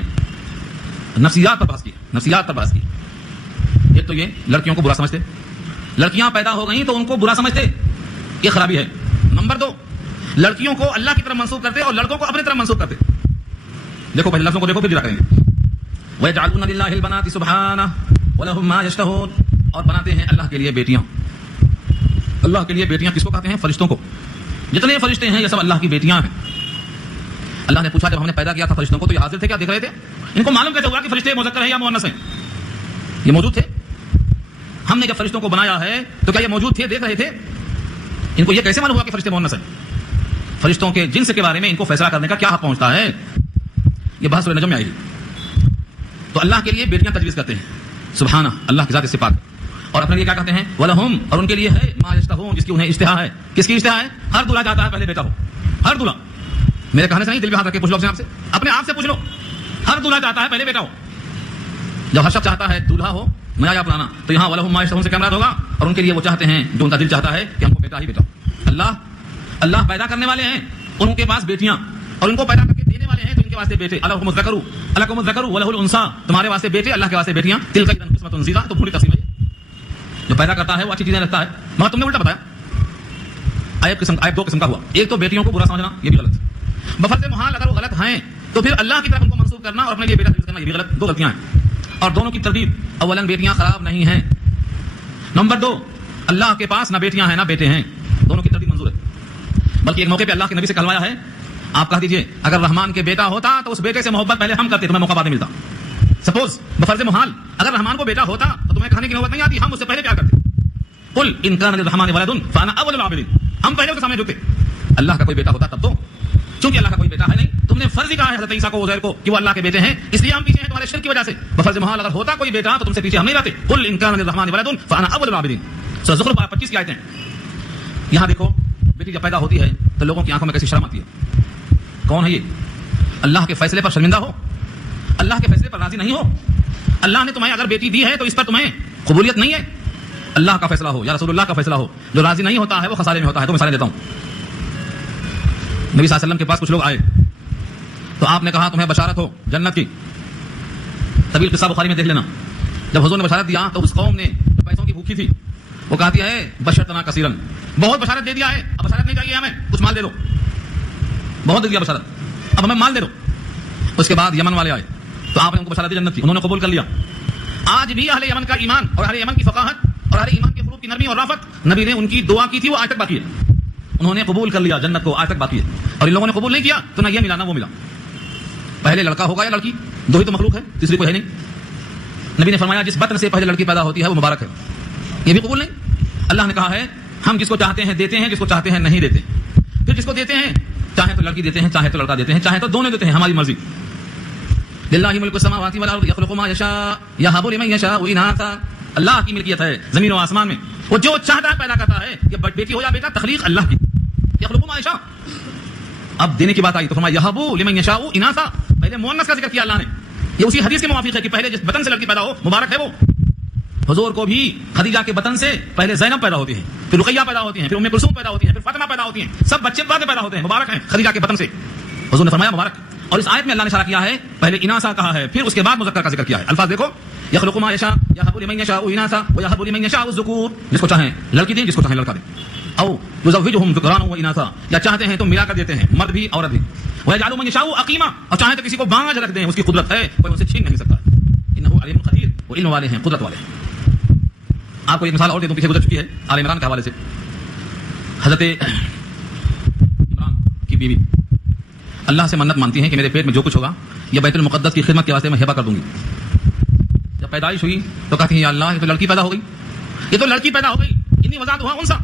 نفسیات پر بحث کی. ایک تو یہ لڑکیوں کو برا سمجھتے, لڑکیاں پیدا ہو گئیں تو ان کو برا سمجھتے, یہ خرابی ہے. نمبر 2, لڑکیوں کو اللہ کی طرف منسوب کرتے اور لڑکوں کو اپنی طرف منسوب کرتے. دیکھو پہلے لفظوں کو دیکھو پھر جا کریں گے. وَيَجْعَلُونَ لِلَّهِ الْبَنَاتِ سُبْحَانَهُ وَلَهُم مَّا يَشْتَهُونَ, اور بناتے ہیں اللہ کے لیے بیٹیاں. اللہ کے لیے بیٹیاں کس کو کہتے ہیں؟ فرشتوں کو. جتنے فرشتے ہیں یہ سب اللہ کی بیٹیاں ہیں. اللہ نے پوچھا جب ہم نے پیدا کیا تھا فرشتوں کو تو یہ حاضر تھے کیا دیکھ رہے تھے؟ ان کو معلوم کیسے ہوا کہ فرشتے مذکر ہیں یا مؤنث ہیں؟ یہ موجود تھے. ہم نے جب فرشتوں کو بنایا ہے تو کیا یہ موجود تھے, دیکھ رہے تھے؟ ان کو یہ کیسے معلوم ہوا کہ فرشتے مؤنث ہیں؟ فرشتوں کے جنس کے بارے میں ان کو فیصلہ کرنے کا کیا حق پہنچتا ہے؟ یہ بحث سورہ نجم میں آئی. تو اللہ کے لیے بیٹیاں تجویز کرتے ہیں. سبحانہ, اللہ کی ذات سے پاک. اور اپنے لیے کیا کہتے ہیں؟ وَلَهُمْ, اور ان کے لیے ہے ما یشتہون, جس کی انہیں اشتہا ہے. کس کی اشتہا ہے؟ ہر دلہا چاہتا ہے پہلے بیٹا ہو. ہر دلہا, میرے کہنے سے نہیں, دل میں ہاتھ رکھ کے پوچھ لو اپنے آپ سے پوچھ لو. ہر دلہا چاہتا ہے پہلے بیٹا ہو. جب ہر شخص چاہتا ہے دلہا ہو نیا یا پرانا, تو یہاں وَلَهُمْ مَا يَشْتَهُونَ سے کیا مراد ہوگا؟ اور ان کے لیے وہ چاہتے ہیں جو ان کا دل چاہتا ہے کہ ہم کو بیٹا ہی بیٹا ہو. اللہ پیدا کرنے والے ہیں, ان کے پاس بیٹیاں, اور ان کو پیدا کر کے دینے والے ہیں تو ان کے واسطے بیٹے. الکم الذکر وَلَهُ الْأُنثىٰ, تمہارے واسطے بیٹے, اللہ کے واسطے بیٹیاں. تلک اذا قسمۃ ضیزیٰ, تو پوری تقسیم ہے. جو پیدا کرتا ہے وہ اچھی چیزیں رکھتا ہے, مگر تم نے الٹا بتایا. عیب 2 قسم کا ہوا. ایک تو بیٹیوں کو برا سمجھنا, یہ بھی غلط. بفرض محال اگر وہ غلط ہیں تو پھر اللہ کی طرف ان کو منسوب کرنا اور اپنے لیے بیٹا کرنا, یہ بھی غلط. 2 غلطیاں ہیں. اور دونوں کی ترتیب, اولا بیٹیاں خراب نہیں ہیں. نمبر 2, اللہ کے پاس نہ بیٹیاں ہیں نہ بیٹے ہیں. دونوں کی ترتیب منظور ہے. بلکہ ایک موقع پہ اللہ کے نبی سے کہلوایا ہے, آپ کہہ دیجئے اگر رحمان کے بیٹا ہوتا تو اس بیٹے سے محبت پہلے ہم کرتے, تمہیں موقع بعد نہیں ملتا. سپوز بفرض محال اگر رحمان کو بیٹا ہوتا تو تمہیں کہنے کی نوبت نہیں آتی, ہم اس سے پہلے پیار کرتے. قل ان کان للرحمن ولد فانا اول العابدین, ہم پہلے اس کے سامنے جھکتے. اللہ کا کوئی بیٹا ہوتا تب تو, چونکہ اللہ کا کوئی بیٹا ہے نہیں, تم نے فرض ہی کہا ہے حضرت عیسیٰ کو, عزیر کو, کہ وہ اللہ کے بیٹے ہیں, اس لیے ہم پیچھے ہیں تمہارے شرک کی وجہ سے. بفرض محال اگر ہوتا کوئی بیٹا تو تم سے پیچھے ہم نہیں رہتے. قل ان کان للرحمن ولد فانا اول العابدین. سورہ زخرف 25 کی آیتیں. یہاں دیکھو, بیٹی جب پیدا ہوتی ہے تو لوگوں کی آنکھوں میں کیسی شرم آتی ہے. کون ہے یہ؟ اللہ کے فیصلے پر شرمندہ ہو, اللہ کے فیصلے پر راضی نہیں ہو. اللہ نے تمہیں اگر بیٹی دی ہے تو اس پر تمہیں قبولیت نہیں ہے. اللہ کا فیصلہ ہو یا رسول اللہ کا فیصلہ ہو, جو راضی نہیں ہوتا ہے وہ خسارے میں ہوتا ہے. تو مثالیں دیتا ہوں. نبی صلی اللہ علیہ وسلم کے پاس کچھ لوگ آئے تو آپ نے کہا تمہیں بشارت ہو جنت کی. طویل قصہ بخاری میں دیکھ لینا. جب حضور نے بشارت دیا تو اس قوم نے جو پیسوں کی بھوکی تھی وہ کہتی ہے بشرتنا کثیرن, بہت بشارت دے دیا ہے, اب بشارت نہیں چاہیے ہمیں, کچھ مال دے دو. بہت دے دیا بشارت, اب ہمیں مال دے دو. اس کے بعد یمن والے آئے تو آپ نے ان کو بشارت دی جنت کی, انہوں نے قبول کر لیا. آج بھی اہل یمن کا ایمان اور اہل یمن کی فقاہت اور اہل ایمان کے قلوب کی نرمی اور رافت, نبی نے ان کی دعا کی تھی, وہ آج تک باقی ہے. انہوں نے قبول کر لیا جنت کو, آج تک باقی ہے. اور ان لوگوں نے قبول نہیں کیا تو نہ یہ ملا نہ وہ ملا. پہلے لڑکا ہوگا یا لڑکی, 2 ہی تو مخلوق ہے, تیسری کوئی ہے نہیں. نبی نے فرمایا جس بطن سے پہلے لڑکی پیدا ہوتی ہے وہ مبارک ہے. یہ بھی قبول نہیں. اللہ نے کہا ہے ہم جس کو چاہتے ہیں دیتے ہیں, جس کو چاہتے ہیں نہیں دیتے. پھر جس کو دیتے ہیں چاہے تو لڑکی دیتے ہیں, چاہے تو لڑکا دیتے ہیں, چاہے تو دونوں دیتے ہیں, ہماری مرضی. للہ ملک السماوات والارض یخلق ما یشاء یہب لمن یشاء اناثا. اللہ کی ملکیت ہے زمین و آسمان میں, وہ جو چاہتا ہے پیدا کرتا ہے. یہ بیٹی ہو یا بیٹا, تخلیق اللہ کی. یخلق ما یشاء. اب دینے کی بات آئی تو فرمایا یہب لمن یشاء اناثا. پہلے مؤنث کا ذکر کیا اللہ نے. یہ اسی حدیث کے موافق ہے کہ پہلے جس بطن سے لڑکی پیدا ہو مبارک ہے وہ. حضور کو بھی خدیجہ کے بطن سے پہلے زینب پیدا ہوتی ہے, پھر رقیہ پیدا ہوتی ہیں, پھر ام کلثوم پیدا ہوتی ہیں, پھر فاطمہ پیدا ہوتی ہیں. سب بچے بعد میں پیدا ہوتے ہیں, مبارک ہیں خدیجہ کے بطن سے. حضور نے فرمایا مبارک. اور اس آیت میں اللہ نے اشارہ کیا ہے, پہلے اناثا کہا ہے, پھر اس کے بعد مذکر کا ذکر کیا ہے. الفاظ دیکھو, یخلق ما یشاء یہب لمن یشاء اناثا ویہب لمن یشاء الذکور. جس کو چاہیں لڑکی دیں, جس کو چاہیں لڑکا دیں. او یزوجہم ذکرانا و اناثا, یا چاہتے ہیں تو ملا کر دیتے ہیں, مرد بھی عورت بھی. ویجعل من یشاء عقیما, اور چاہیں تو کسی کو بانج رکھ دیں, اس کی قدرت ہے, کوئی اسے چھین نہیں سکتا. انہ علیم قدیر, وہ علم والے ہیں, قدرت والے ہیں. آپ کو ایک مثال اور دے دوں, پیچھے گزر چکی ہے آل عمران کے حوالے سے. حضرت عمران کی بیوی اللہ سے منت مانتی ہیں کہ میرے پیٹ میں جو کچھ ہوگا یہ بیت المقدس کی خدمت کے واسطے میں ہبہ کر دوں گی. جب پیدائش ہوئی تو کہتی ہیں یا اللہ یہ تو لڑکی پیدا ہو گئی, یہ تو لڑکی پیدا ہو گئی. انی وضعت ہوا انسا.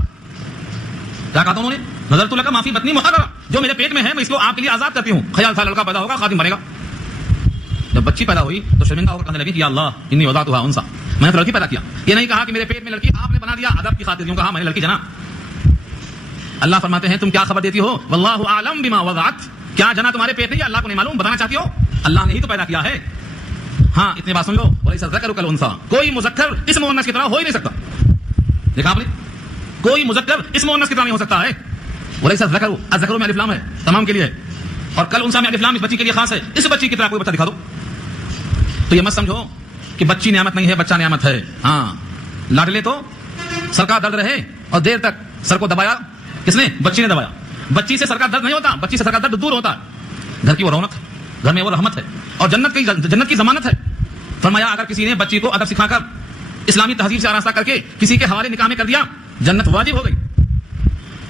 کیا کہا تھا انہوں نے, نظرت لک ما فی بطنی محررا, جو میرے پیٹ میں ہے میں اس کو آپ کے لیے آزاد کرتی ہوں. خیال تھا لڑکا پیدا ہوگا, خادم بنے گا. جب بچی پیدا ہوئی تو شرمندہ ہو کر کہنے لگی کہ یا اللہ انی وضعت ہوا انسا, میں نے تو لڑکی پیدا کیا. یہ نہیں کہا کہ میرے پیٹ میں لڑکی, آپ نے بنا دیا ادب کی خاطر, یوں کہا میں نے لڑکی جنا. اللہ فرماتے ہیں تم کیا خبر دیتی ہو, واللہ اعلم بما وضعت. کیا جنا تمہارے پیٹ نہیں, اللہ کو نہیں معلوم, بتانا چاہتی ہو اللہ نے ہی تو پیدا کیا ہے. ہاں اتنی بات سن لو, ولیس الذکر کالانثی, کوئی مذکر اس مؤنث کی طرح ہو ہی نہیں سکتا. دیکھا آپ نے, کوئی مذکر اس مؤنث کی طرح نہیں ہو سکتا ہے. ولیس الذکر, الذکر میں الف لام ہے تمام کے لیے, اور کالانثی میں الف لام اس بچی کے لیے خاص ہے. اس بچی کی طرح کوئی بچہ دکھا دو. تو یہ مت سمجھو کہ بچی نعمت نہیں ہے، بچہ نعمت ہے. ہاں لاڈلے تو سر کا درد رہے اور دیر تک سر کو دبایا کس نے؟ بچی نے دبایا. بچی سے سر کا درد نہیں ہوتا، بچی سے سر کا درد دور ہوتا ہے. گھر کی وہ رونق ہے، گھر میں وہ رحمت ہے اور جنت کی ضمانت ہے. فرمایا اگر کسی نے بچی کو ادب سکھا کر اسلامی تہذیب سے آراستہ کر کے کسی کے حوالے نکاح میں کر دیا، جنت واجب ہو گئی.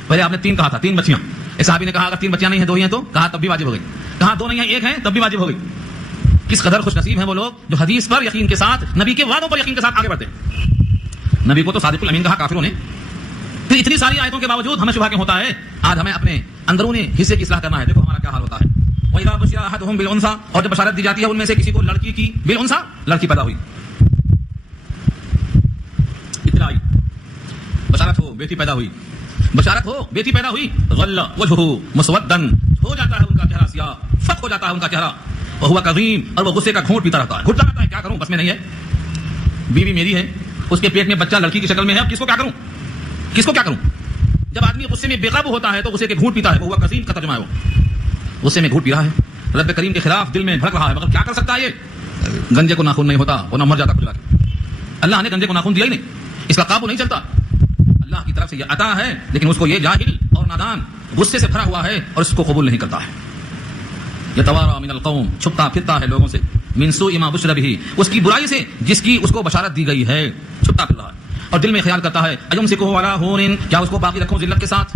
پہلے آپ نے 3 کہا تھا، 3 بچیاں. ایک صحابی نے کہا اگر 3 بچیاں نہیں ہیں 2 ہی ہیں تو کہا تب بھی واجب ہو گئی. کہا 2 نہیں ہیں 1 ہیں تب بھی واجب ہو گئی. کس قدر خوش نصیب ہیں وہ لوگ جو حدیث پر یقین کے ساتھ، نبی کے وعدوں پر یقین کے ساتھ آگے بڑھتے ہیں. نبی کو تو صادق الامین کہا کافروں نے. پھر اتنی ساری آیتوں کے باوجود ہمیں شبہ کیوں ہوتا ہے؟ آج ہمیں اپنے اندرونی حصے کی اصلاح کرنا ہے. دیکھو ہمارا کیا حال ہوتا ہے. وَإِذَا بُشِّرَ أَحَدُهُم بِالْأُنثَىٰ، اور جب بشارت دی جاتی ہے ان میں سے کسی کو لڑکی کی، بالانثیٰ لڑکی پیدا ہوئی، اطلاع آئی، بشارت ہو بیٹی پیدا ہوئی، بشارت ہو بیٹی پیدا ہوئی، غل وجهه مسودا، ہو جاتا ہے ان کا چہرہ سیاہ، فق ہو جاتا ہے ان کا چہرہ، وهو كظيم، اور وہ غصے کا گھونٹ پیتا رہتا ہے، گھٹتا رہتا ہے. کیا کروں، بس میں نہیں ہے. بیوی میری ہے، اس کے پیٹ میں بچہ لڑکی کی شکل میں ہے، اب کس کو کیا کروں، کس کو کیا کروں. جب آدمی غصے میں بے قابو ہوتا ہے تو غصے کے گھونٹ پیتا ہے. وہ کظیم کا ترجمہ ہے، وہ غصے میں گھونٹ پی رہا ہے، رب کریم کے خلاف دل میں بھڑک رہا ہے، مگر کیا کر سکتا ہے. یہ گنجے کو ناخن نہیں ہوتا، وہ نہ مر جاتا کھجلا کے. اللہ نے گنجے کو ناخن دیا ہی نہیں، اس کا قابو نہیں چلتا. اللہ کی طرف سے یہ عطا ہے، لیکن اس کو یہ جاہل اور نادان غصے سے بھرا ہوا ہے اور اس کو قبول نہیں کرتا ہے. یتوارا من القوم، چھپتا پھرتا ہے لوگوں سے، من سوء ما بشر به، اس کی برائی سے جس کی اس کو بشارت دی گئی ہے، چھپتا پھر رہا ہے. اور دل میں خیال کرتا ہے ایمسکہ علی ہون، کیا اس کو باقی رکھوں ذلت کے ساتھ،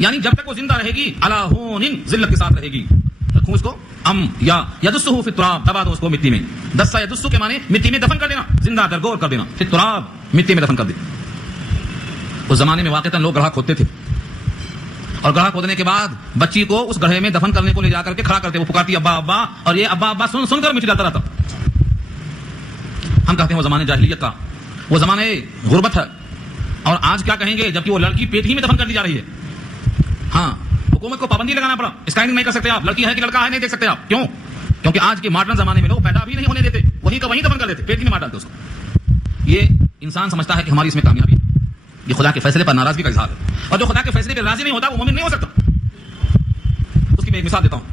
یعنی جب تک وہ زندہ رہے گی علی ہون، ذلت کے ساتھ رہے گی، رکھوں اس کو، ام یا یدسہ فی التراب، دبا دو اس کو مٹی میں. دسا یدسہ کے معنی مٹی میں دفن کر دینا، زندہ درگور کر دینا، فی التراب مٹی میں دفن کر دینا. اس زمانے میں واقعتاً لوگ گڑھا کھودتے تھے اور گڑھا کھودنے کے بعد بچی کو اس گڑھے میں دفن کرنے کو لے جا کر کے کھڑا کرتے، وہ پکارتی ابا ابا، اور یہ ابا ابا سن سن کر مٹ جاتا رہتا. ہم کہتے ہیں وہ زمانے جاہلیت کا، وہ زمانے غربت ہے. اور آج کیا کہیں گے جبکہ وہ لڑکی پیٹ ہی میں دفن کر دی جا رہی ہے. ہاں حکومت کو پابندی لگانا پڑا، اسکیننگ نہیں کر سکتے آپ، لڑکی ہے کہ لڑکا ہے نہیں دیکھ سکتے آپ. کیوں؟ کیونکہ آج کے ماڈرن زمانے میں لوگ پیدا بھی نہیں ہونے دیتے، وہیں کا وہیں دفن کر دیتے، پیٹ ہی میں مار ڈالتے اس کو. یہ انسان سمجھتا ہے کہ ہماری اس میں کامیابی ہے. یہ خدا کے فیصلے پر ناراضگی کا اظہار ہے، اور جو خدا کے فیصلے پر راضی نہیں ہوتا وہ مومن نہیں ہو سکتا. اس کی میں ایک مثال دیتا ہوں.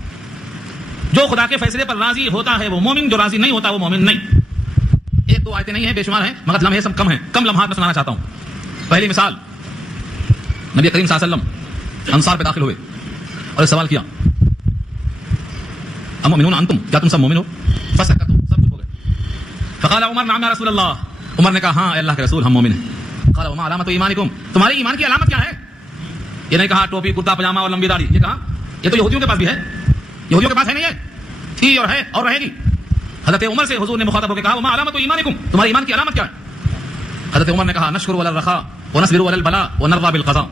جو خدا کے فیصلے پر راضی ہوتا ہے وہ مومن، جو راضی نہیں ہوتا وہ مومن نہیں. 1-2 آیتیں نہیں ہیں، بے شمار ہیں، مگر لمحے سب کم ہیں، کم لمحات میں سنانا چاہتا ہوں. پہلی مثال، نبی کریم صلی اللہ علیہ وسلم انصار پہ داخل ہوئے اور ایک سوال کیا، امؤمنون انتم، کیا تم سب مومن ہو؟ فسکتوا، سب چپ ہو گئے. فقال عمر نعم یا رسول اللہ، عمر نے کہا ہاں اے اللہ کے رسول ہم مومن ہیں. قال وما علامت ایمانکم، تمہاری ایمان کی علامت کیا ہے؟ یہ نہیں کہا ٹوپی کرتا پاجامہ اور لمبی داڑھی، یہ کہا یہ تو یہودیوں کے پاس بھی ہے، یہودیوں کے پاس ہے نہیں ہے، تھی اور ہے اور رہے گی. حضرت عمر سے حضور نے مخاطب ہو کے کہا وما علامت ایمانکم، تمہاری ایمان کی علامت کیا ہے؟ حضرت عمر نے کہا نشکر علی الرخاء ونصبر علی البلاء ونرضى بالقضاء،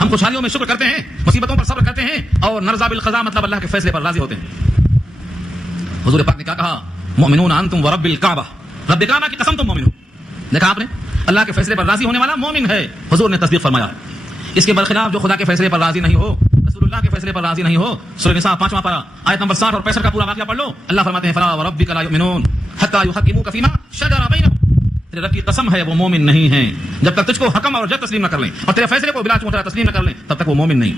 ہم خوشحالیوں میں شکر کرتے ہیں، مصیبتوں پر صبر کرتے ہیں، اور نرضى بالقضاء مطلب اللہ کے فیصلے پر راضی ہوتے ہیں. حضور پاک نے کیا کہا؟ مؤمنون انتم ورب الکعبہ، رب کعبہ کی قسم تم مومن ہو. دیکھا آپ نے، اللہ کے فیصلے پر راضی ہونے والا مومن ہے. حضور نے تصدیق فرمایا ہے. اس کے برخلاف جو خدا کے فیصلے پر راضی نہیں ہو، رسول اللہ کے فیصلے پر راضی نہیں ہو، سورہ نساء 5واں پارہ آیت نمبر 60 اور 65 کا پورا واقعہ پڑھ لو. اللہ فرماتے ہیں فلا وربک لا یؤمنون حتی یحکموک فیما شجر بینہم، تیرے رب کی قسم ہے وہ مومن نہیں ہیں جب تک تجھ کو حکم اور جج تسلیم نہ کر لیں اور تیرے فیصلے کو بلا چوٹا تسلیم نہ کر لیں، تب تک وہ مومن نہیں.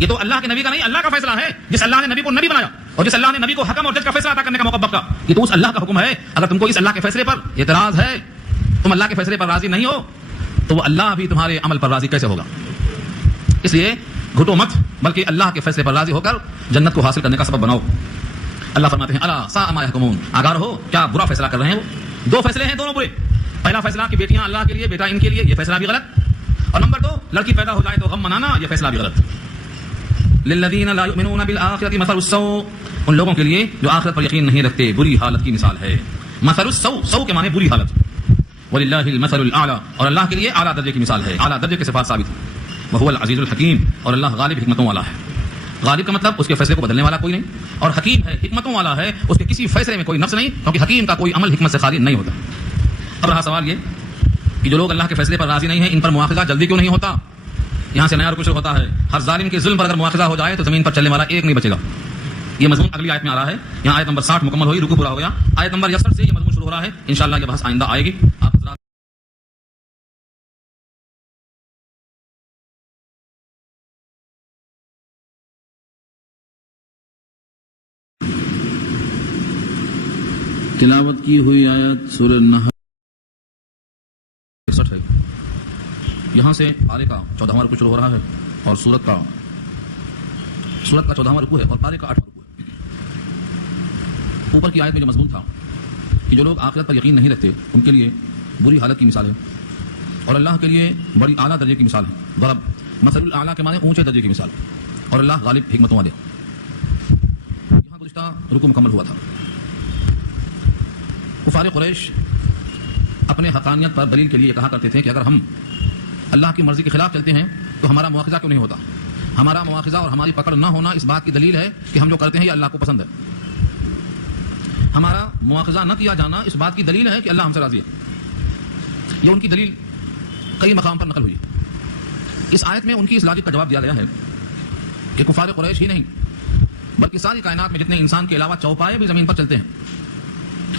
یہ تو اللہ کے نبی کا نہیں، اللہ کا فیصلہ ہے. جس اللہ نے نبی کو نبی بنایا اور جس اللہ نے نبی کو حکم اور جج کا فیصلہ عطا کرنے کا موقع بخشا، یہ تو اس اللہ کا حکم ہے. اگر تم کو اس اللہ کے فیصلے پر اعتراض ہے، تم اللہ کے فیصلے پر راضی نہیں ہو، تو وہ اللہ بھی تمہارے عمل پر راضی کیسے ہوگا؟ اس لیے گھٹو مت، بلکہ اللہ کے فیصلے پر راضی ہو کر جنت کو حاصل کرنے کا سبب بناؤ. اللہ فرماتے ہیں الا ساء ما يحكمون، آگاہ رہو کیا برا فیصلہ کر رہے ہیں وہ. 2 فیصلے ہیں، دونوں برے. پہلا فیصلہ کہ بیٹیاں اللہ کے لیے، بیٹا ان کے لیے، یہ فیصلہ بھی غلط. اور نمبر 2 لڑکی پیدا ہو جائے تو غم منانا، یہ فیصلہ بھی غلط. للذین لا یؤمنون بالآخرۃ مثل السوء، ان لوگوں کے لیے جو آخرت پر یقین نہیں رکھتے بری حالت کی مثال ہے. مثل السوء، سوء کے معنی بری حالت. وللہ المثل الاعلی، اور اللہ کے لیے اعلیٰ درجے کی مثال ہے، اعلیٰ درجے کی صفات ثابت ہیں. وهو العزیز الحکیم، اور اللہ غالب حکمتوں والا ہے. غالب کا مطلب اس کے فیصلے کو بدلنے والا کوئی نہیں، اور حکیم ہے، حکمتوں والا ہے، اس کے کسی فیصلے میں کوئی نقص نہیں، کیونکہ حکیم کا کوئی عمل حکمت سے خالی نہیں ہوتا. اب رہا سوال یہ کہ جو لوگ اللہ کے فیصلے پر راضی نہیں ہیں، ان پر مواخذہ جلدی کیوں نہیں ہوتا؟ یہاں سے نیا رکو شروع ہوتا ہے. ہر ظالم کے ظلم پر اگر مواخذہ ہو جائے تو زمین پر چلنے والا ایک نہیں بچے گا. یہ مضمون اگلی آیت میں آ رہا ہے. یہاں آیت نمبر 60 مکمل ہوئی، رکوع پورا ہو گیا. آیت نمبر 61 سے یہ مضمون شروع ہو رہا ہے. انشاءاللہ یہ بحث آئندہ آئے گی. آپ حضرات تلاوت کی ہوئی آیت سورہ نحل 61 ہے. یہاں سے پارے کا 14واں رکوع شروع ہو رہا ہے اور سورت کا 14واں رکوع ہے اور پارے کا 8واں رکوع ہے. اوپر کی آیت میں جو مضمون تھا کہ جو لوگ آخرت پر یقین نہیں رکھتے ان کے لیے بری حالت کی مثال ہے اور اللہ کے لیے بڑی اعلیٰ درجے کی مثال ہے. ضرب مثل الاعلیٰ کے معنی اونچے درجے کی مثال اور اللہ غالب حکمتوں والے. یہاں گزشتہ رکوع مکمل ہوا تھا. کفار قریش اپنے حقانیت پر دلیل کے لیے کہا کرتے تھے کہ اگر ہم اللہ کی مرضی کے خلاف چلتے ہیں تو ہمارا مواخذہ کیوں نہیں ہوتا. ہمارا مواخذہ اور ہماری پکڑ نہ ہونا اس بات کی دلیل ہے کہ ہم جو کرتے ہیں یہ اللہ کو پسند ہے. ہمارا مواخذہ نہ کیا جانا اس بات کی دلیل ہے کہ اللہ ہم سے راضی ہے. یہ ان کی دلیل کئی مقام پر نقل ہوئی. اس آیت میں ان کی اس لاجک کا جواب دیا گیا ہے کہ کفار قریش ہی نہیں بلکہ ساری کائنات میں جتنے انسان کے علاوہ چوپائے بھی زمین پر چلتے ہیں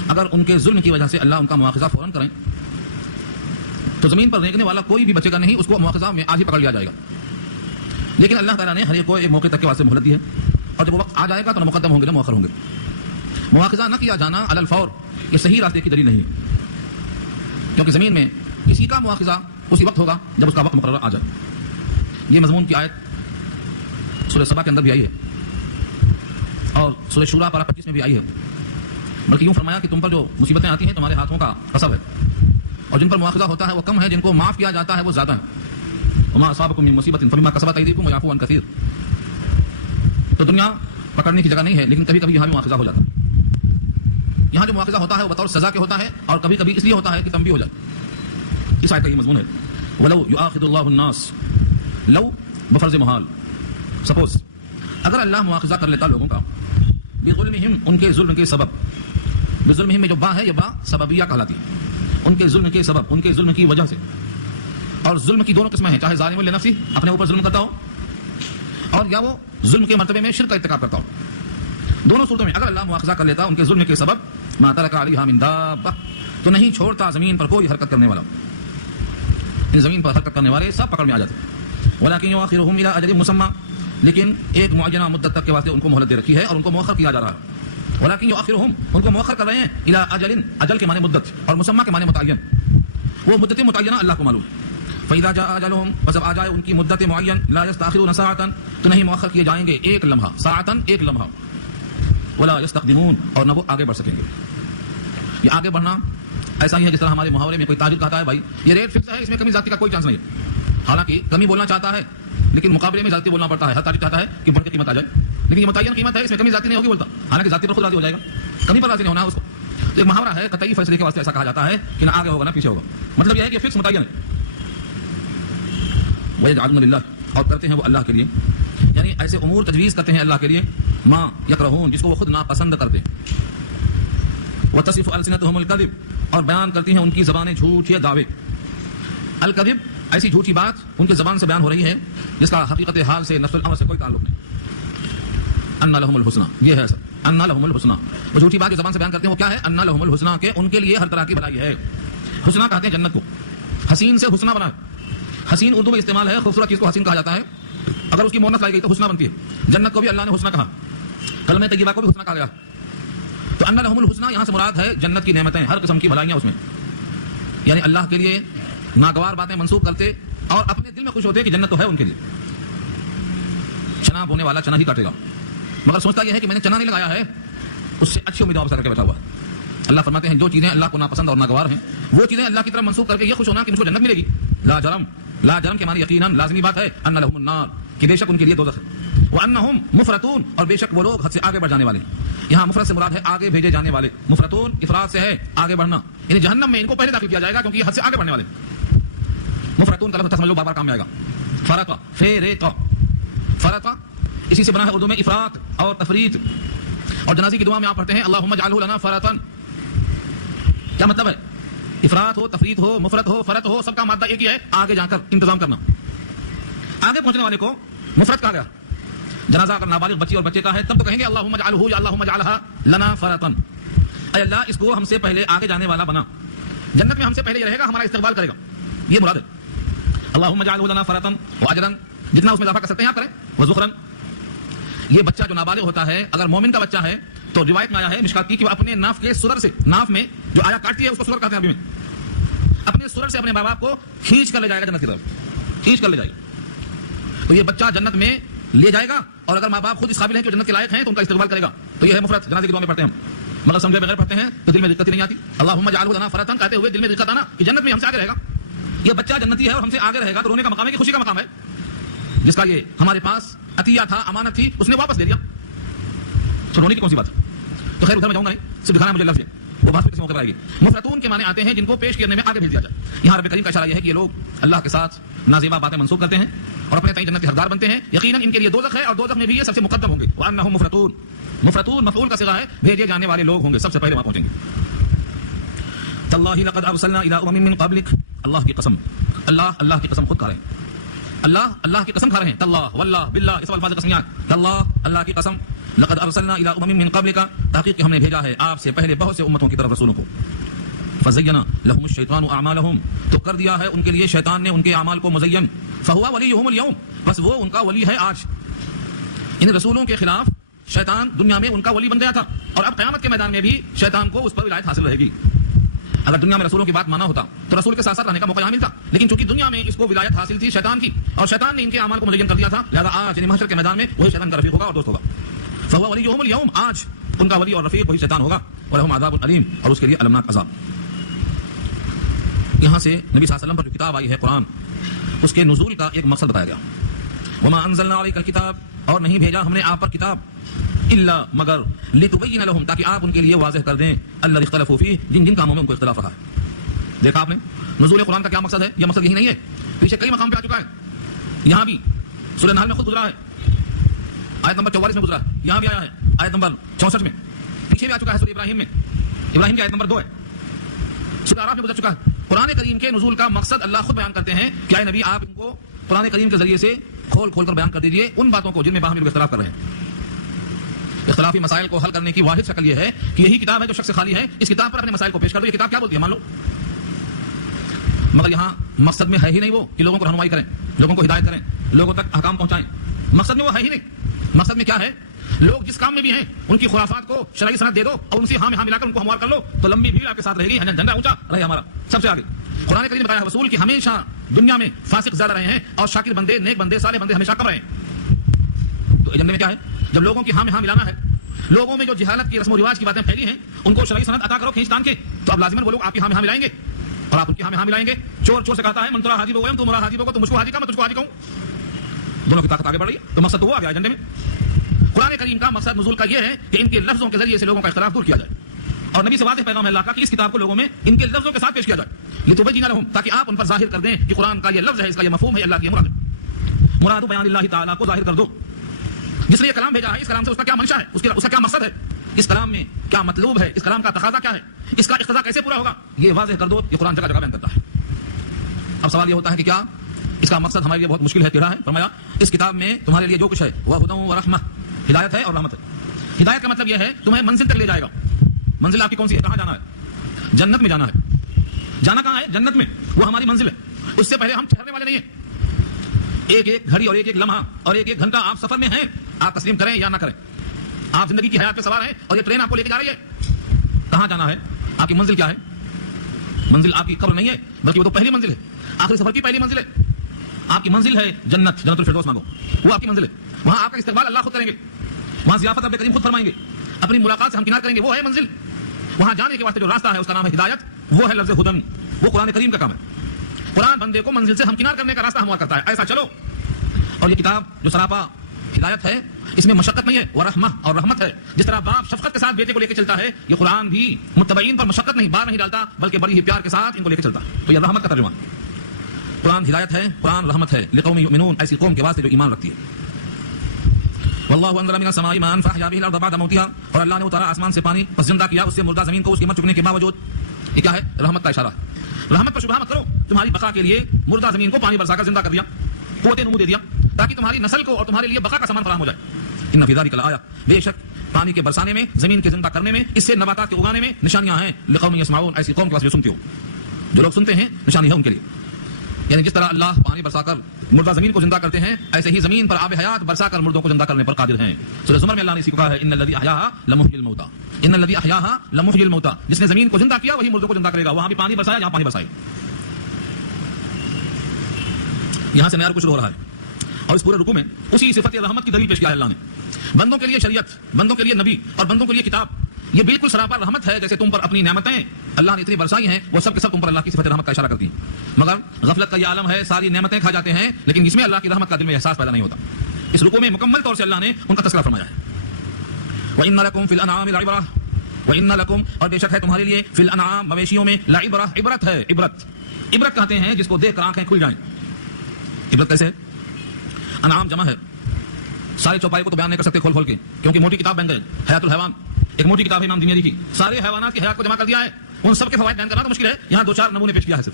اگر ان کے ظلم کی وجہ سے اللہ ان کا مواخذہ فوراً کریں تو زمین پر رینگنے والا کوئی بھی بچے گا نہیں. اس کو مواخذہ میں آج ہی پکڑ لیا جائے گا. لیکن اللہ تعالیٰ نے ہر ایک کو ایک موقع تک کے واسطے مہلت دی ہے اور جب وہ وقت آ جائے گا تو نہ مقدم ہوں گے نہ مؤخر ہوں گے. مواخذہ نہ کیا جانا علی الفور یہ صحیح راستے کی دلیل نہیں ہے کیونکہ زمین میں کسی کا مواخذہ اسی وقت ہوگا جب اس کا وقت مقرر آ جائے. یہ مضمون کی آیت سورہ سبا کے اندر بھی آئی ہے اور سورہ شورا پارہ 25 میں بھی آئی ہے. بلکہ یوں فرمایا کہ تم پر جو مصیبتیں آتی ہیں تمہارے ہاتھوں کا کسب ہے اور جن پر مواخذہ ہوتا ہے وہ کم ہے, جن کو معاف کیا جاتا ہے وہ زیادہ ہے. وما اصابکم من مصیبۃ فبما کسبت ایدیکم ویعفو عن کثیر. تو دنیا پکڑنے کی جگہ نہیں ہے لیکن کبھی کبھی یہاں بھی مواخذہ ہو جاتا ہے. یہاں جو مواخذہ ہوتا ہے وہ بطور سزا کے ہوتا ہے اور کبھی کبھی اس لیے ہوتا ہے کہ تنبیہ ہو جائے. اس آیت کا یہ مضمون ہے ولو یؤاخذ اللہ الناس لو بفرض محال. سپوز اگر اللہ مواخذہ کر لیتا لوگوں کا بظلمہم ان کے ظلم کے سبب. بظلمہم میں جو با ہے یہ با سببیہ کہلاتی ہے. ان کے ظلم کے سبب ان کے ظلم کی وجہ سے. اور ظلم کی دونوں قسمیں ہیں چاہے ظالم لنفسہ اپنے اوپر ظلم کرتا ہو اور یا وہ ظلم کے مرتبے میں شرک کا ارتکاب کرتا ہو. دونوں صورتوں میں اگر اللہ مواخذہ کر لیتا ان کے ظلم کے سبب ما ترک علیہا من دابہ تو نہیں چھوڑتا زمین پر کوئی حرکت کرنے والا. زمین پر حرکت کرنے والے سب پکڑ میں آ جاتے. ولکن یؤخرہم الی اجل مسمى لیکن ایک معینہ مدت تک کے واسطے ان کو مہلت دے رکھی ہے اور ان کو مؤخر کیا جا رہا ہے. ولکن یؤخرہم ان کو مؤخر کر رہے ہیں الی اجل اجل کے معنی مدت اور مسمى کے معنی متعین. وہ مدت متعینہ اللہ کو معلوم. فاذا جاء اجلهم بس اب آ جائے ان کی مدت معین لا یستاخرون ساعۃ تو نہیں مؤخر کیے جائیں گے ایک لمحہ. ساعۃ ایک لمحہ. ولا یستقدمون اور نہ وہ آگے بڑھ سکیں گے. یہ آگے بڑھنا ایسا ہی ہے جس طرح ہمارے محاورے میں کوئی تاجر کہتا ہے بھائی یہ ریٹ فکس ہے اس میں کمی زیادتی کا کوئی چانس نہیں ہے. حالانکہ کمی بولنا چاہتا ہے لیکن مقابلے میں زیادتی بولنا پڑتا ہے. ہر تاجر چاہتا ہے کہ بڑھ کے قیمت آ جائے لیکن یہ متعین قیمت ہے اس میں کمی زیادتی نہیں ہوگی بولتا. حالانکہ ذاتی پر خود راضی ہو جائے گا کمی پر راضی نہیں ہونا ہے اس کو. ایک محاورہ ہے قطعی فیصلے کے واسطے ایسا کہا جاتا ہے کہ نہ آگے ہوگا نہ پیچھے ہوگا. مطلب یہ ہے کہ فکس متعین ہے. وَيَجْعَلُونَ لِلَّهِ اور کرتے ہیں وہ اللہ کے لیے یعنی ایسے امور تجویز کرتے ہیں اللہ کے لیے ما یکرہون جس کو وہ خود ناپسند کرتے ہیں. وَتَصِفُ أَلْسِنَتُهُمُ الْكَذِبَ اور بیان کرتی ہیں ان کی زبانیں جھوٹ یا دعوے. الکذب ایسی جھوٹی بات ان کی زبان سے بیان ہو رہی ہے جس کا حقیقت حال سے نفس الامر سے کوئی تعلق نہیں. ان لهم الحسنى یہ ہے سر ان لهم الحسنى وہ جھوٹی بات جو زبان سے بیان کرتے ہیں وہ کیا ہے ان لهم الحسنى کہ ان کے لیے ہر طرح کی بھلائی ہے. حسنى کہتے ہیں جنت کو. حسین سے حسنى بنا. حسین اردو میں استعمال ہے خوبصورت چیز کو حسین کہا جاتا ہے. اگر اس کی مونث لائی گئی تو حسنى بنتی ہے. جنت کو بھی اللہ نے حسنى کہا. کلمہ طیبہ کو بھی حسنى کہا گیا. تو ان لهم الحسنى یہاں سے مراد ہے جنت کی نعمتیں ہر قسم کی بھلائیاں اس میں. یعنی اللہ کے لیے ناگوار باتیں منسوخ کرتے اور اپنے دل میں خوش ہوتے کہ جنت تو ہے ان کے لیے. چنا بونے والا چنا ہی کاٹے گا مگر سوچتا یہ ہے کہ میں نے چنا نہیں لگایا ہے اس سے اچھی امیدیں کر کے بیٹھا ہوا. اللہ فرماتے ہیں جو چیزیں اللہ کو ناپسند اور ناگوار ہیں وہ چیزیں اللہ کی طرف منسوخ کر کے یہ خوش ہونا کہ مجھ کو جنت ملے گی. لا جرم کے معنی یقیناً لازمی بات ہے ان لهم النار کہ بے شک ان کے لیے دوزخ ہے. وانہم مفرطون اور بے شک وہ لوگ حد سے آگے بڑھ جانے والے. یہاں مفرط سے مراد ہے آگے بھیجے جانے والے. مفرطون افراد سے ہے آگے بڑھنا یعنی جہنم میں ان کو پہلے داخل کیا جائے گا کیونکہ یہ حد سے آگے بڑھنے والے. مفرطون کا لفظ سمجھ لو بار بار کام میں آئے گا. فرط فرط اسی سے بنا ہے اردو میں افراط اور تفریط. اور جنازی کی دعا میں آپ پڑھتے ہیں اللہم اجعلہ لنا فرطا. کیا مطلب ہے؟ افراط ہو تفریط ہو مفرط ہو فرط ہو سب کا مادہ ایک ہی ہے آگے جا کر انتظام کرنا. آگے پہنچنے والے کو مفرط کہا گیا. جنازہ اگر نابالغ بچی اور بچے کا ہے تب تو کہیں گے اللہم اجعلہ یا اللہم اجعلھا لنا فرطا. اے اللہ اس کو ہم سے پہلے آگے جانے والا بنا. جنت میں ہم سے پہلے یہ رہے گا ہمارا استقبال کرے گا. یہ مراد ہے. اللہم اجعلہ لنا فرطا واجرا جتنا اس میں اضافہ کر سکتے ہیں آپ کریں. وذخرا یہ بچہ جو نابالغ ہوتا ہے اگر مومن کا بچہ ہے تو روایت میں آیا ہے مشکات کی کہ وہ اپنے ناف کے سرر سے، ناف میں جو آیا کاٹتی ہے اس کو سرر کہتے ہیں عربی میں، اپنے سرر سے اپنے ماں باپ کو کھینچ کر لے جائے گا جنت کی طرف، کھینچ کر لے جائے گا. تو یہ بچہ جنت میں لے جائے گا، اور اگر ماں باپ خود اس قابل ہیں کہ جنت کے لائق ہیں تو ان کا استقبال کرے گا. تو یہ ہے مفرد، جنازے کی دعا میں پڑھتے ہیں ہم، مگر سمجھے بغیر پڑھتے ہیں تو دل میں دقت ہی نہیں آتی. اللہم اجعلہ لنا فرطا کہتے ہوئے دل میں دقت آنا کہ جنت میں ہم سے آگے رہے گا. یہ بچہ جنتی ہے اور ہم سے آگے رہے گا، تو رونے کا مقام ہے کہ خوشی کا مقام ہے. جس کا یہ ہمارے پاس عطیہ تھا، امانت تھی، اس نے واپس دے دیا، تو رونے کی کون سی بات ہے؟ تو خیر ادھر میں جاؤں گا نہیں، صرف دکھانا مجھے لفظ ہے، وہ بات کسی موقع پر آئے گی. مفرطون کے معنی آتے ہیں جن کو پیش کرنے میں آگے بھیج دیا جائے. یہاں رب کریم کا اشارہ یہ ہے کہ یہ لوگ اللہ کے ساتھ نازیبا باتیں منسوخ کرتے ہیں اور اپنے تئیں جنت کے حقدار بنتے ہیں. یقیناً ان کے لیے دوزخ ہے اور دوزخ میں بھی یہ سب سے مقدم ہوں گے. وانہم مفرطون، مفرطون مفعول کا صیغہ ہے، بھیجے جانے والے لوگ ہوں گے، سب سے پہلے وہاں پہنچیں گے. تاللہ لقد ارسلنا الی امم من قبلک، اللہ کی قسم، اللہ کی قسم خود کھا رہے ہیں، اللہ کی قسم کھا رہے ہیں. تاللہ واللہ باللہ، اس الفاظ قسمیات. تاللہ اللہ کی قسم، لقد ارسلنا الی امم من قبلک، تحقیق کہ ہم نے بھیجا ہے آپ سے پہلے بہت سے امتوں کی طرف رسولوں کو. فزین لهم الشیطان اعمالهم، تو کر دیا ہے ان کے لیے شیطان نے ان کے اعمال کو مزین. فهو ولیہم اليوم، بس وہ ان کا ولی ہے آج. ان رسولوں کے خلاف شیطان دنیا میں ان کا ولی بن گیا تھا، اور اب قیامت کے میدان میں بھی شیطان کو اس پر ولایت حاصل رہے گی. اگر دنیا میں رسولوں کی بات مانا ہوتا تو رسول کے ساتھ ساتھ رہنے کا موقع یہاں ملتا، لیکن چونکہ دنیا میں اس کو ولایت حاصل تھی شیطان کی، اور شیطان نے ان کے اعمال کو مزین کر دیا تھا، لہذا آج یعنی محشر کے میدان میں وہی شیطان کا رفیق ہوگا اور دوست ہوگا. فهو ولیہم اليوم، آج ان کا ولی اور رفیق وہی شیطان ہوگا. ولہم عذاب علیم، اور اس کے لیے المناک عذاب. یہاں سے نبی صلی اللہ علیہ وسلم پر جو کتاب آئی ہے قرآن، اس کے نزول کا ایک مقصد بتایا گیا. وما انزلنا علیک الکتاب، اور نہیں بھیجا ہم نے آپ پر کتاب، الا مگر لتبین لهم، تاکہ آپ ان کے لیے واضح کر دیں الذی اختلفوا فیہ، جن کاموں میں ان کو اختلاف رہا ہے. دیکھا آپ نے نزول قرآن کا کیا مقصد ہے؟ یہ مقصد یہی نہیں ہے، پیچھے کئی مقام پہ آ چکا ہے. یہاں بھی سورہ نحل میں خود گزرا ہے، آیت نمبر 44 میں گزرا ہے، یہاں بھی آیا ہے آیت نمبر 64 میں، پیچھے بھی آ چکا ہے سورہ ابراہیم میں، ابراہیم کی آیت نمبر 2 ہے، سورہ اعراف میں گزر چکا ہے. قرآن کریم کے نزول کا مقصد اللہ خود بیان کرتے ہیں کہ اے نبی آپ ان کو قرآن کریم کے ذریعے سے کھول کر بیان کر دیجیے ان باتوں کو جن میں باہمی لوگ اختلاف کر رہے ہیں. اختلافی مسائل کو حل کرنے کی واحد شکل یہ ہے کہ یہی کتاب ہے جو شخص خالی ہے، اس کتاب پر اپنے مسائل کو پیش کر دو. یہ کتاب کیا بولتی ہے مان لو، مگر یہاں مقصد میں ہے ہی نہیں وہ کہ لوگوں کو رہنمائی کریں، لوگوں کو ہدایت کریں، لوگوں تک احکام پہنچائیں. مقصد میں وہ ہے ہی نہیں. مقصد میں کیا ہے؟ لوگ جس کام میں بھی ہیں ان کی خرافات کو شرعی سند دے دو اور ان سے ہاں ملا کر ان کو ہموار کر لو، تو لمبی بھیڑ آپ کے ساتھ رہے گی، جھنڈا اونچا رہے ہمارا سب سے آگے. قرآن کریم نے بتایا رسول کہ ہمیشہ دنیا میں فاسق زیادہ رہے ہیں اور شاکر بندے، نیک بندے، صالح بندے ہمیشہ کم رہے ہیں. تو ایجنڈے میں کیا ہے؟ جب لوگوں کی ہاں ملانا ہے، لوگوں میں جو جہالت کی رسم و رواج کی باتیں پھیلی ہیں ان کو شرعی سند عطا کرو کھینچ تان کے، تو اب لازماً وہ لوگ آپ کی ہاں ملائیں گے اور آپ ان کی ہاں ملائیں گے. چور سے کہتا ہے من ترا حاجی بو تو مرا حاجی بو، تو مجھ کو حاجی کا میں تجھ کو حاجی کہوں. دونوں کی طاقت آگے بڑھ رہی ہے، تو مقصد تو وہ آ گیا ایجنڈے میں. قرآن کریم کا مقصد نزول کا یہ ہے کہ ان کے لفظوں کے ذریعے سے لوگوں کا اختلاف دور کیا جائے، اور نبی سے واضح پیغام ہے اللہ کا کہ اس کتاب کو لوگوں میں ان کے لفظوں کے ساتھ پیش کیا جائے. لتبین لهم، تاکہ آپ ان پر ظاہر کر دیں کہ قرآن کا یہ لفظ ہے، اس کا یہ مفہوم ہے، اللہ کی مراد ہے. مراد بیان اللہ تعالیٰ کو ظاہر کر دو. جس نے یہ کلام بھیجا ہے اس کلام سے اس کا کیا منشا ہے، اس کا کیا مقصد ہے، اس کلام میں کیا مطلوب ہے، اس کلام کا تقاضا کیا ہے، اس کا اقتضا کیسے پورا ہوگا، یہ واضح کر دو. یہ قرآن جگہ جگہ بیان کرتا ہے. اب سوال یہ ہوتا ہے کہ کیا اس کا مقصد ہمارے لیے بہت مشکل ہے، ٹیڑھا ہے؟ فرمایا اس کتاب میں تمہارے لیے جو کچھ ہے وہ ہدی و رحمہ، ہدایت ہے اور رحمت ہے. ہدایت کا مطلب یہ ہے تمہیں منزل تک لے جائے گا. منزل آپ کی کون سی ہے؟ کہاں جانا ہے؟ جنت میں جانا ہے. جانا کہاں ہے؟ جنت میں. وہ ہماری منزل ہے، اس سے پہلے ہم ٹھہرنے والے نہیں ہیں. ایک ایک گھڑی اور ایک ایک لمحہ اور ایک ایک گھنٹہ آپ سفر میں ہیں، آپ تسلیم کریں یا نہ کریں. آپ زندگی کی حیات پہ سوار ہیں اور یہ ٹرین آپ کو لے کے جا رہی ہے. کہاں جانا ہے؟ آپ کی منزل کیا ہے؟ منزل آپ کی قبر نہیں ہے بلکہ وہ تو پہلی منزل ہے، آخری سفر کی پہلی منزل ہے. آپ کی منزل ہے جنت، جنت الفردوس مانگو، وہ آپ کی منزل ہے. وہاں آپ کا استقبال اللہ خود کریں گے، وہاں ضیافت رب کریم خود فرمائیں گے، اپنی ملاقات سے ہمکنار کریں گے. وہ ہے منزل. وہاں جانے کے واسطے جو راستہ ہے اس کا نام ہے ہدایت، وہ ہے لفظ ہدن، وہ قرآن کریم کا کام ہے. قرآن بندے کو منزل سے ہمکنار کرنے کا راستہ ہموار کرتا ہے، ایسا چلو. اور یہ کتاب جو سراپا ہدایت ہے، اس میں مشقت نہیں ہے، وہ رحمہ اور رحمت ہے. جس طرح باپ شفقت کے ساتھ بیٹے کو لے کے چلتا ہے، یہ قرآن بھی متبعین پر مشقت نہیں، بار نہیں ڈالتا، بلکہ بڑی ہی پیار کے ساتھ ان کو لے کے چلتا ہے. تو یہ رحمت کا ترجمہ. قرآن ہدایت ہے، قرآن رحمت ہے، لقوم یؤمنون، ایسی قوم کے واسطے جو ایمان رکھتی ہے. واللہ انزل من السماء ماء فاحیا به الارض بعد موتها، اور اللہ نے اتارا آسمان سے پانی پس زندہ کیا اس سے مردہ زمین کو اس کی مر چکنے کے باوجود. یہ کیا ہے؟ رحمت کا اشارہ ہے. رحمت پر شبہ مت کرو. تمہاری بقا کے لیے مردہ زمین کو پانی برسا کر زندہ کر دیا، قوت نمو دے دیا، تاکہ تمہاری نسل کو اور تمہارے لیے بقا کا سامان فراہم ہو جائے. ان فی ذلک لآیہ، بے شک پانی کے برسانے میں، زمین کے زندہ کرنے میں، اس سے نباتات کے اگانے میں نشانیاں ہیں. لقوم یسمعون، ایسی قوم کے پاس جو سنتی ہو. جو لوگ سنتے ہیں نشانی ہے ان کے لیے. یعنی جس طرح اللہ پانی برسا کر مردہ زمین کو زندہ کرتے ہیں، ایسے ہی زمین پر آب حیات برسا کر مردوں کو زندہ کرنے پر قادر ہیں۔ سورہ زمر میں اللہ نے اسی کو کہا ہے ان الذی احیاھا لمحیی الموتى، ان الذی احیاھا لمحیی الموتى، جس نے زمین کو زندہ کیا وہی مردوں کو زندہ کرے گا۔ وہاں بھی پانی برسایا، یہاں پانی برسائے۔ یہاں سے معیار کچھ ہو رہا ہے، اور اس پورے رکوع میں اسی صفت رحمت کی دلیل پیش کیا ہے اللہ نے۔ بندوں کے لیے شریعت، بندوں کے لیے نبی اور بندوں کے لیے کتاب، یہ بالکل سراپا رحمت ہے۔ جیسے تم پر اپنی نعمتیں اللہ نے اتنی برسائی ہیں، وہ سب کے سب تم پر اللہ کی صفت رحمت کا اشارہ کرتی ہیں۔ مگر غفلت کا یہ عالم ہے، ساری نعمتیں کھا جاتے ہیں، لیکن اس میں اللہ کی رحمت کا دل میں احساس پیدا نہیں ہوتا۔ اس رکوع میں مکمل طور سے اللہ نے ان کا تذکرہ فرمایا ہے۔ وَإِنَّ لَكُمْ فِي الْأَنْعَامِ لَعِبْرَةً، وَإِنَّ لَكُمْ، اور بے شک ہے تمہارے لیے، فی الانعام، مویشیوں میں، لعبرہ، عبرت ہے۔ عبرت کہتے ہیں جس کو دیکھ کر آنکھیں کھل جائیں۔ عبرت کیسے ہے؟ انعام جمع ہے، سارے چوپائی کو تو بیان نہیں کر سکتے کھول کھول کے، کیونکہ موٹی کتاب بن گئے۔ حیات الحیوان ایک موٹی کتاب ہے امام دینیری کی، سارے حیوانات کی حیات کو جمع کر دیا ہے، ان سب کے فوائد بیان کرنا تو مشکل ہے، یہاں دو چار نمونے پیش کیا ہے صرف،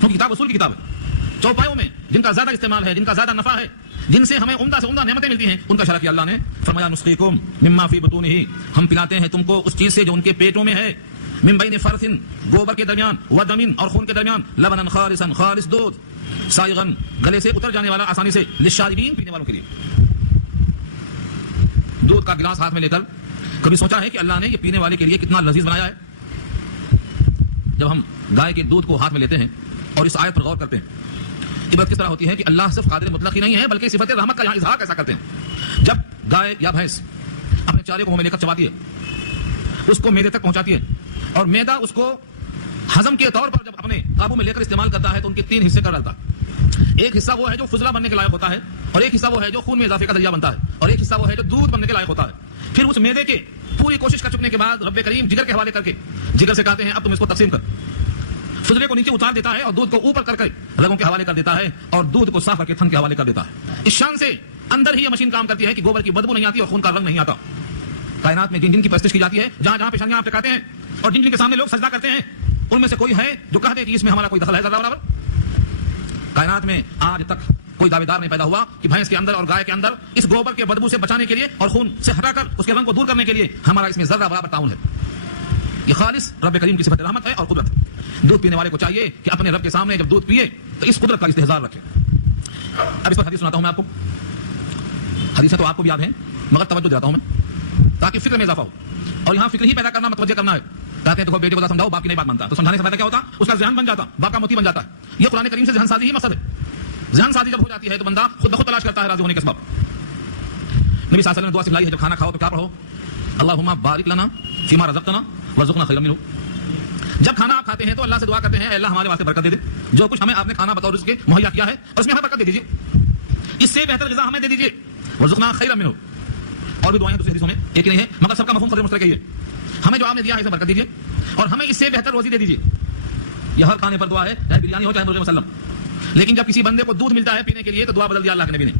کیونکہ کتاب اصول کی کتاب ہے۔ چوپایوں میں جن کا زیادہ استعمال ہے، جن کا زیادہ نفع ہے، جن سے ہمیں عمدہ سے عمدہ نعمتیں ملتی ہیں، ان کا اشارہ کیا اللہ نے، فرمایا نسقیکم مما فی بطونہ، ہم پلاتے ہیں تم کو اس چیز سے جو ان کے پیٹوں میں ہے، من بین فرث، گوبر کے درمیان، ودم، اور خون کے درمیان، لبنا خالصا، خالص دودھ، سائغن، گلے سے اتر جانے والا آسانی سے، للشاربین، پینے والوں کے لیے۔ دودھ کا گلاس ہاتھ میں لے کر کبھی سوچا ہے کہ اللہ نے یہ پینے والے کے لیے کتنا لذیذ بنایا ہے؟ جب ہم گائے کے دودھ کو ہاتھ میں لیتے ہیں اور اس آیت پر غور کرتے ہیں، عبرت کس طرح ہوتی ہے کہ اللہ صرف قادر مطلق ہی نہیں ہے بلکہ صفت رحمت کا یہاں اظہار کیسا کرتے ہیں۔ جب گائے یا بھینس اپنے چارے کو منہ میں لے کر چباتی ہے، اس کو معدے تک پہنچاتی ہے، اور معدہ اس کو ہضم کے طور پر جب اپنے قابو میں لے کر استعمال کرتا ہے تو ان کے تین حصے کر ڈالتا ہے۔ ایک حصہ وہ ہے جو فضلہ بننے کے لائق ہوتا ہے، اور ایک حصہ وہ ہے جو خون میں اضافے کا ذریعہ بنتا ہے، اور ایک حصہ وہ ہے جو دودھ بننے کے لائق ہوتا ہے۔ پھر اس معدے کے پوری کوشش کر چکنے کے بعد رب کریم جگر کے حوالے کر کے جگر سے کہتے ہیں اب تم اس کو تقسیم کر، فضلے کو نیچے اتار دیتا ہے اور دودھ کو اوپر کر کے رگوں کے حوالے کر دیتا ہے، اور دودھ کو صاف کر کے تھن کے حوالے کر دیتا ہے۔ اس شان سے اندر ہی یہ مشین کام کرتی ہے کہ گوبر کی بدبو نہیں آتی اور خون کا رنگ نہیں آتا۔ کائنات میں جن جن کی پرستش کی جاتی ہے، جہاں جہاں پیشانیاں آپ ٹکاتے ہیں اور جن جن کے سامنے لوگ سجدہ کرتے ہیں، ان میں سے کوئی ہے جو کہہ دے کہ اس میں ہمارا کوئی دخل ہے ذرہ برابر؟ کائنات میں آج تک کوئی دعوے دار نہیں پیدا ہوا کہ بھینس کے اندر اور گائے کے اندر اس گوبر کے بدبو سے بچانے کے لیے اور خون سے ہٹا کر اس کے رنگ کو دور کرنے کے لیے ہمارا اس میں ذرہ برابر تعاون ہے۔ یہ خالص رب کریم کی صفت رحمت ہے اور قدرت ہے۔ دودھ پینے والے کو چاہیے کہ اپنے رب کے سامنے جب دودھ پیے تو اس قدرت کا استحضار رکھے۔ اب اس پر حدیث سناتا ہوں میں آپ کو، حدیثیں تو آپ کو بھی یاد ہیں مگر توجہ دلاتا ہوں میں تاکہ فکر میں اضافہ ہو، اور یہاں فکر ہی پیدا کرنا، متوجہ کرنا ہے۔ کہتے ہیں تو بیٹے کو سمجھاؤ، باپ کی نہیں بات مانتا، تو سمجھانے سے فائدہ کیا ہوتا؟ اس کا ذہن بن جاتا، باپ کا موتی بن جاتا ہے۔ یہ قرآن کریم سے ذہن سازی ہی مقصد ہے۔ ذہن سازی جب ہو جاتی ہے تو بندہ خود بخود تلاش کرتا ہے راضی ہونے کے اسباب۔ نبی صلی اللہ علیہ وسلم نے دعا سکھلائی ہے، جب کھانا کھاؤ تو کیا پڑھو؟ اللہم بارک لنا فیما رزقتنا وارزقنا خیرا منہ۔ جب کھانا آپ کھاتے ہیں تو اللہ سے دعا کرتے ہیں اے اللہ ہمارے واسطے برکت دے دے، جو کچھ ہمیں آپ نے کھانا بطور رزق کے مہیا کیا ہے اور اس میں ہمیں برکت دے دیجیے، اس سے بہتر غذا ہمیں دے دیجیے، وارزقنا خیرا منہ۔ اور بھی دعائیں دوسری حدیثوں میں ایک ہی نہیں ہے مگر سب کا مفہوم قدر مشترک ہے، ہمیں جو آپ نے دیا ہے اسے برکت دیجیے اور ہمیں اس سے بہتر روزی دے دیجیے۔ یہ ہر کھانے پر دعا ہے، چاہے بریانی ہو چاہے مرغے مسلم۔ لیکن جب کسی بندے کو دودھ ملتا ہے پینے کے لیے تو دعا بدل دیا اللہ کے نبی نے،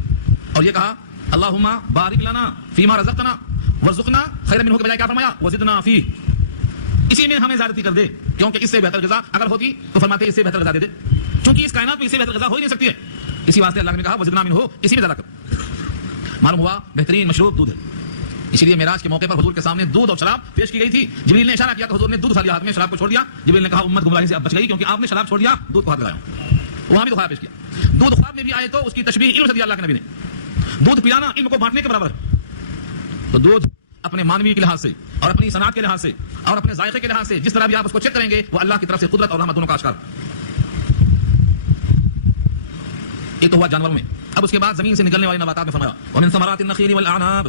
اور یہ کہا اللہم بارک لنا فیما رزقتنا وارزقنا خیرا منہ کے بجائے کیا فرمایا؟ وزدنا فیہ، اسی میں ہمیں زیادتی کر دے، کیونکہ اس سے بہتر غذا اگر ہوتی تو فرماتے اس سے بہتر غذا دے دے، چونکہ اس کائنات میں اس سے بہتر غذا ہو ہی نہیں سکتی ہے، اسی واسطے اللہ نے کہا وزدنا منہ، اسی میں زیادہ کر۔ معلوم ہوا بہترین مشروب دودھ ہے، اسی لیے معراج کے موقع پر حضور کے سامنے دودھ اور شراب پیش کی گئی تھی۔ جبریل نے اشارہ کیا تو حضور نے دودھ اٹھا لیا ہاتھ میں، شراب کو چھوڑ دیا۔ جبریل نے کہا امت گمراہی سے اب بچ گئی کیونکہ آپ نے شراب چھوڑ دیا، دودھ کو ہاتھ لگایا، وہاں بھی دکھایا پیش کیا۔ دودھ خواب میں بھی آئے تو اس کی تشبیہ علم سے دیا اللہ کے نبی نے، دودھ پلانا علم کو بانٹنے کے برابر ہے۔ تو دودھ اپنے مانوی کے لحاظ سے اور اپنی صنعت کے لحاظ سے اور اپنے ذائقے کے لحاظ سے جس طرح بھی آپ اس کو چیک کریں گے وہ اللہ کی طرف سے قدرت اور رحمت دونوں کا اشکار۔ ایک تو ہوا جانوروں میں، اب اس کے بعد زمین سے نکلنے والے نباتات میں فرمایا ومن ثمرات النخیل والاعناب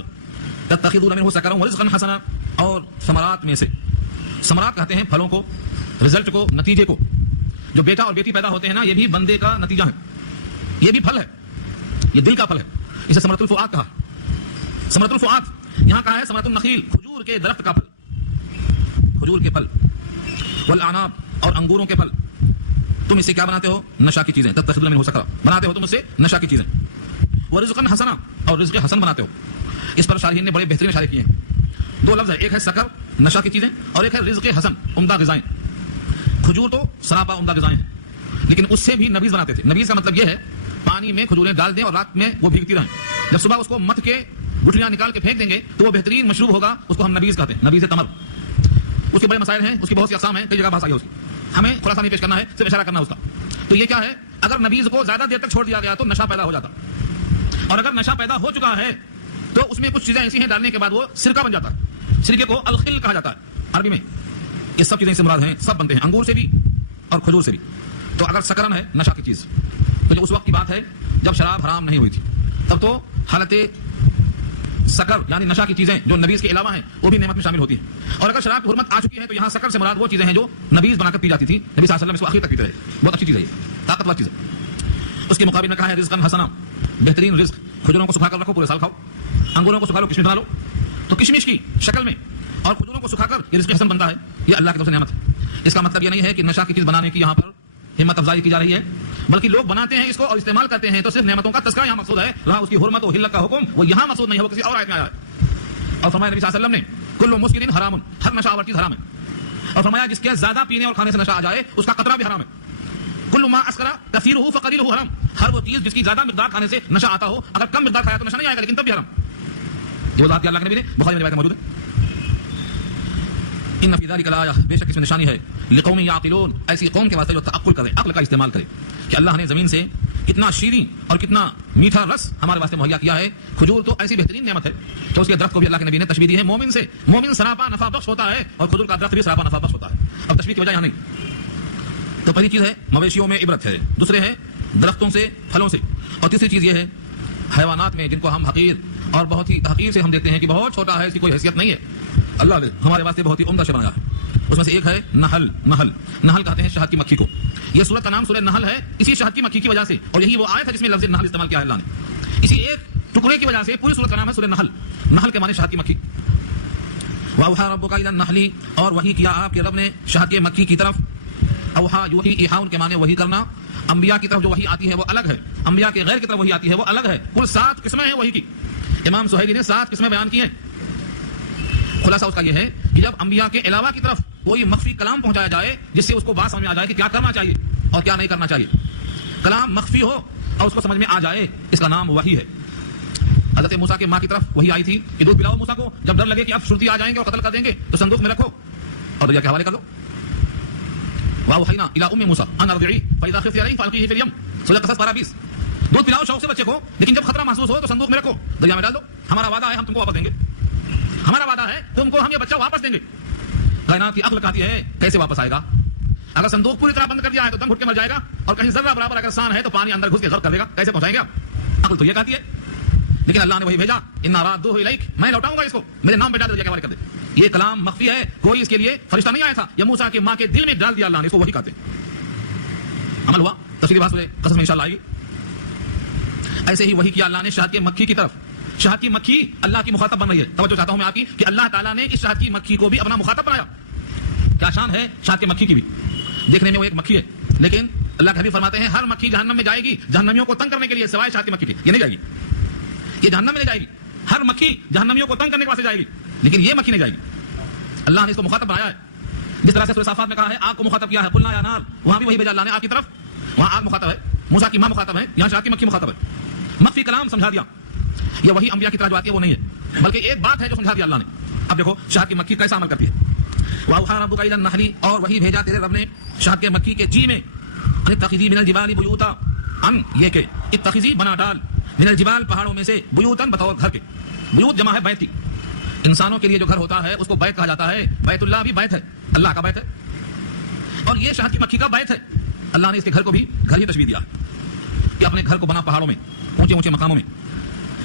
تتخذون منه سکرا ورزقا حسنا، اور ثمرات میں سے، ثمرات کہتے ہیں پھلوں کو، رزلٹ کو، نتیجے کو۔ جو بیٹا اور بیٹی پیدا ہوتے ہیں نا، یہ بھی بندے کا نتیجہ ہے، یہ بھی پھل ہے، یہ دل کا پھل ہے، اسے ثمرۃ الفؤاد کہا۔ ثمرۃ الفؤاد یہاں کہا ہے ثمرۃ النخیل، کھجور کے درخت کا پھل، کھجور کے پھل، والاعناب اور انگوروں کے پھل۔ تم اس سے کیا بناتے ہو؟ نشا کی چیزیں، تتخذون منه سکرا، بناتے ہو تم اس سے نشا کی چیزیں، ورزقا حسنا، اور رزق حسن بناتے ہو۔ اس پر شارحین نے بڑے بہترین اشارے کیے ہیں، دو لفظ ہے، ایک ہے سکر نشا کی چیزیں اور ایک ہے رزق حسن عمدہ غذائیں۔ کھجور تو سراپا عمدہ غذائیں ہیں، لیکن اس سے بھی نبیذ بناتے تھے۔ نبیذ کا مطلب یہ ہے پانی میں کھجوریں ڈال دیں اور رات میں وہ بھیگتی رہیں، جب صبح اس کو مت کے گٹھلیاں نکال کے پھینک دیں گے تو وہ بہترین مشروب ہوگا، اس کو ہم نبیذ کہتے ہیں، نبیذ تمر۔ اس کے بڑے مسائل ہیں، اس کی بہت سی اقسام ہیں، کئی جگہ بحث آئی ہے اس کی، ہمیں خلاصہ نہیں پیش کرنا ہے، صرف اشارہ کرنا ہے اس کا۔ تو یہ کیا ہے؟ اگر نبیذ کو زیادہ دیر تک چھوڑ دیا گیا تو نشہ پیدا ہو جاتا، اور اگر نشہ پیدا ہو چکا ہے تو اس میں کچھ چیزیں ایسی ہیں ڈالنے کے بعد وہ سرکہ بن جاتا ہے. سرکے کو الخل کہا جاتا ہے عربی میں. یہ سب چیزیں سے مراد ہیں، سب بنتے ہیں انگور سے بھی اور کھجور سے بھی. تو اگر سکرن ہے نشہ کی چیز تو جو اس وقت کی بات ہے جب شراب حرام نہیں ہوئی تھی، تب تو حالت سکر یعنی نشہ کی چیزیں جو نبیذ کے علاوہ ہیں وہ بھی نعمت میں شامل ہوتی ہیں. اور اگر شراب کی حرمت آ چکی ہے تو یہاں سکر سے مراد وہ چیزیں ہیں جو نبیذ بنا کر پی جاتی تھی. نبی صلی اللہ علیہ وسلم اس کو آخر تک پیتے رہے. بہت اچھی چیز ہے، طاقتور چیز ہے. اس کے مقابل میں کہا ہے رزقاً حسنا، بہترین رزق. کھجوروں کو سکھا کر رکھو، پورے سال کھاؤ. انگوروں کو سکھا لو، کشمش بنا لو. تو کشمش کی شکل میں اور کھجوروں کو سکھا کر یہ رزق حسن بنتا ہے. یہ اللہ کی طرف سے نعمت ہے. اس کا مطلب یہ نہیں ہے کہ نشہ کی چیز بنانے کی یہاں پر ہمت افزائی کی جا رہی ہے، بلکہ لوگ بناتے ہیں اس کو اور استعمال کرتے ہیں تو صرف نعمتوں کا تذکرہ یہاں مقصود ہے. رہا اس کی حرمت و حلت کا حکم وہ یہاں مقصود نہیں ہے، وہ کسی اور آیت میں آیا ہے. اور فرمایا نبی صلی اللہ علیہ وسلم نے کل مسکر حرام، ہر نشہ آور چیز حرام ہے. اور فرمایا جس کے زیادہ پینے اور کھانے سے نشہ آ جائے اس کا قطرہ بھی حرام ہے. کل ما اسکر کثیرہ فقلیلہ حرام، ہر وہ چیز جس کی زیادہ مقدار کھانے سے نشہ آتا ہو، اگر کم مقدار کھایا تو نشہ نہیں آئے گا لیکن تب بھی حرام. یہ وضاحت اللہ کے نبی نے بخاری میں روایت موجود ہے. ان فی ذلک لآیہ، بے شک اس میں نشانی ہے، لقوم یعقلون، ایسی قوم کے واسطے جو تعقل کرے، عقل کا استعمال کرے کہ اللہ نے زمین سے کتنا شیریں اور کتنا میٹھا رس ہمارے واسطے مہیا کیا ہے. کھجور تو ایسی بہترین نعمت ہے تو اس کے درخت کو بھی اللہ کے نبی نے تشبیہ دی ہے مومن سے. مومن سراپا نفع بخش ہوتا ہے اور کھجور کا درخت بھی سراپا نفع بخش ہوتا ہے. اب تشبیہ کی وجہ یہاں نہیں. تو پہلی چیز ہے مویشیوں میں عبرت ہے، دوسرے ہیں درختوں سے، پھلوں سے، اور تیسری چیز یہ ہے حیوانات میں جن کو ہم حقیر اور بہت ہی حقیر سے ہم دیکھتے ہیں کہ بہت چھوٹا ہے، اس کی کوئی حیثیت نہیں ہے، اللہ نے ہمارے واسطے بہت ہی عمدہ سے بنایا ہے. اس میں سے ایک ہے نحل. نحل کہتے ہیں شہد کی مکھی کو. یہ سورت کا نام سورہ نحل ہے اسی شہد کی مکھی کی وجہ سے، اور یہی وہ آیت ہے جس میں لفظ نحل استعمال کیا ہے اللہ نے. اسی ایک ٹکڑے کی وجہ سے پوری سورت کا نام ہے سورہ نحل. نحل کے معنی شہد کی مکھی. واوحى ربک الی النحل، اور وحی کیا آپ کے رب نے شہد کی مکھی کی طرف. اوحا یوحی ایحاء کے معنی وحی کرنا. انبیاء کی طرف جو وحی آتی ہے وہ الگ ہے، انبیاء کے غیر کی طرف وحی آتی ہے وہ الگ ہے. کل 7 قسمیں ہیں وحی کی. امام سہیلی نے 7 قسمیں بیان کی ہیں. خلاصہ اس کا یہ ہے کہ جب انبیاء کے علاوہ کی طرف کوئی مخفی کلام پہنچایا جائے جس سے اس کو بات سمجھ میں آ جائے کہ کیا کرنا چاہیے اور کیا نہیں کرنا چاہیے، کلام مخفی ہو اور اس کو سمجھ میں آ جائے، اس کا نام وحی ہے. حضرت موسیٰ کے ماں کی طرف وحی آئی تھی کہ دودھ پلاؤ موسیٰ کو، جب ڈر لگے کہ اب شرطی آ جائیں گے اور قتل کر دیں گے تو صندوق میں رکھو اور دریا کے حوالے کر دو. وَأَوْحَيْنَا إِلَىٰ أُمِّ مُوسَىٰ أَنْ أَرْضِعِيهِ فَإِذَا خِفْتِ عَلَيْهِ فَأَلْقِيهِ فِي الْيَمِّ. سورۃ قصص پارہ 20. دودھ پلاؤ شوق سے بچے کو، لیکن جب خطرہ محسوس ہو تو صندوق میں رکھو، دریا میں ڈال دو. ہمارا وعدہ ہے ہم تم کو واپس دیں گے، ہمارا وعدہ ہے تم کو ہم یہ بچہ واپس دیں گے. کائنات کی عقل کہتی ہے کیسے واپس آئے گا؟ اگر صندوق پوری طرح بند کر دیا ہے تو دم گھٹ کے مر جائے گا، اور کہیں ذرہ برابر اگر سان ہے تو پانی اندر گھس کے غرق کر دے گا. کیسے پہنچائیں گے آپ؟ عقل تو یہ کہتی ہے. لیکن اللہ نے وہی بھیجا، انا رادوہ الیک، میں لوٹاؤں گا اس کو، میرے نام پہ ڈال دریا کے حوالے کر دے. یہ کلام مخفی ہے، کوئی اس کے لیے فرشتہ نہیں آیا تھا. یہ موسیٰ کی ماں کے دل میں ڈال دیا اللہ نے، اس کو وحی کہتے ہیں. عمل ہوا، تفصیلی بات قصص میں انشاءاللہ آئے گی. ایسے ہی وحی کیا اللہ نے شہد کی مکھی کی طرف. شہد کی مکھی اللہ کی مخاطب بن رہی ہے. توجہ چاہتا ہوں میں آپ کی کہ اللہ تعالیٰ نے اس شہد کی مکھی کو بھی اپنا مخاطب بنایا. کیا شان ہے شہد کی مکھی کی بھی. دیکھنے میں وہ ایک مکھی ہے، لیکن اللہ کے حبیب فرماتے ہیں ہر مکھی جہنم میں جائے گی جہنمیوں کو تنگ کرنے کے لیے، سوائے شہد کی مکھی کے. یہ نہیں جائے گی، یہ جہنم میں نہیں جائے گی. ہر مکھی جہنمیوں کو تنگ کرنے کے واسطے جائے گی، لیکن یہ مکھی نہیں جائے گی. اللہ نے اس کو مخاطب بنایا ہے. جس طرح سے سورہ صافات میں کہا ہے آگ کو مخاطب کیا ہے، قلنا یا نار، وہاں بھی وہی بھیجا اللہ نے آگ کی طرف. وہاں آگ مخاطب ہے، موسیٰ کی ماں مخاطب ہے، یہاں شہد کی مکھی مخاطب ہے. مخفی کلام سمجھا دیا. یہ وہی انبیاء کی طرح جو آتی ہے وہ نہیں ہے، بلکہ ایک بات ہے جو سمجھا دیا اللہ نے. اب دیکھو شہد کی مکھی کیسا عمل کرتی ہے. وَأَوْحَىٰ رَبُّكَ إِلَى النَّحْلِ، اور وہی بھیجا تیرے رب نے شہد کے مکھی کے جی میں، اتخذی من الجبال بیوتا، ان یہ کہ اتخذی بنا ڈال، من الجبال پہاڑوں میں سے، بیوتن بطور گھر کے. بیوت جمع ہے بیت کی. انسانوں کے لیے جو گھر ہوتا ہے اس کو بیت کہا جاتا ہے. بیت اللہ بھی بیت ہے، اللہ کا بیت ہے، اور یہ شہد کی مکھی کا بیت ہے. اللہ نے اس کے گھر کو بھی گھر ہی تشبیہ دیا کہ اپنے گھر کو بنا پہاڑوں میں، اونچے اونچے مقاموں میں.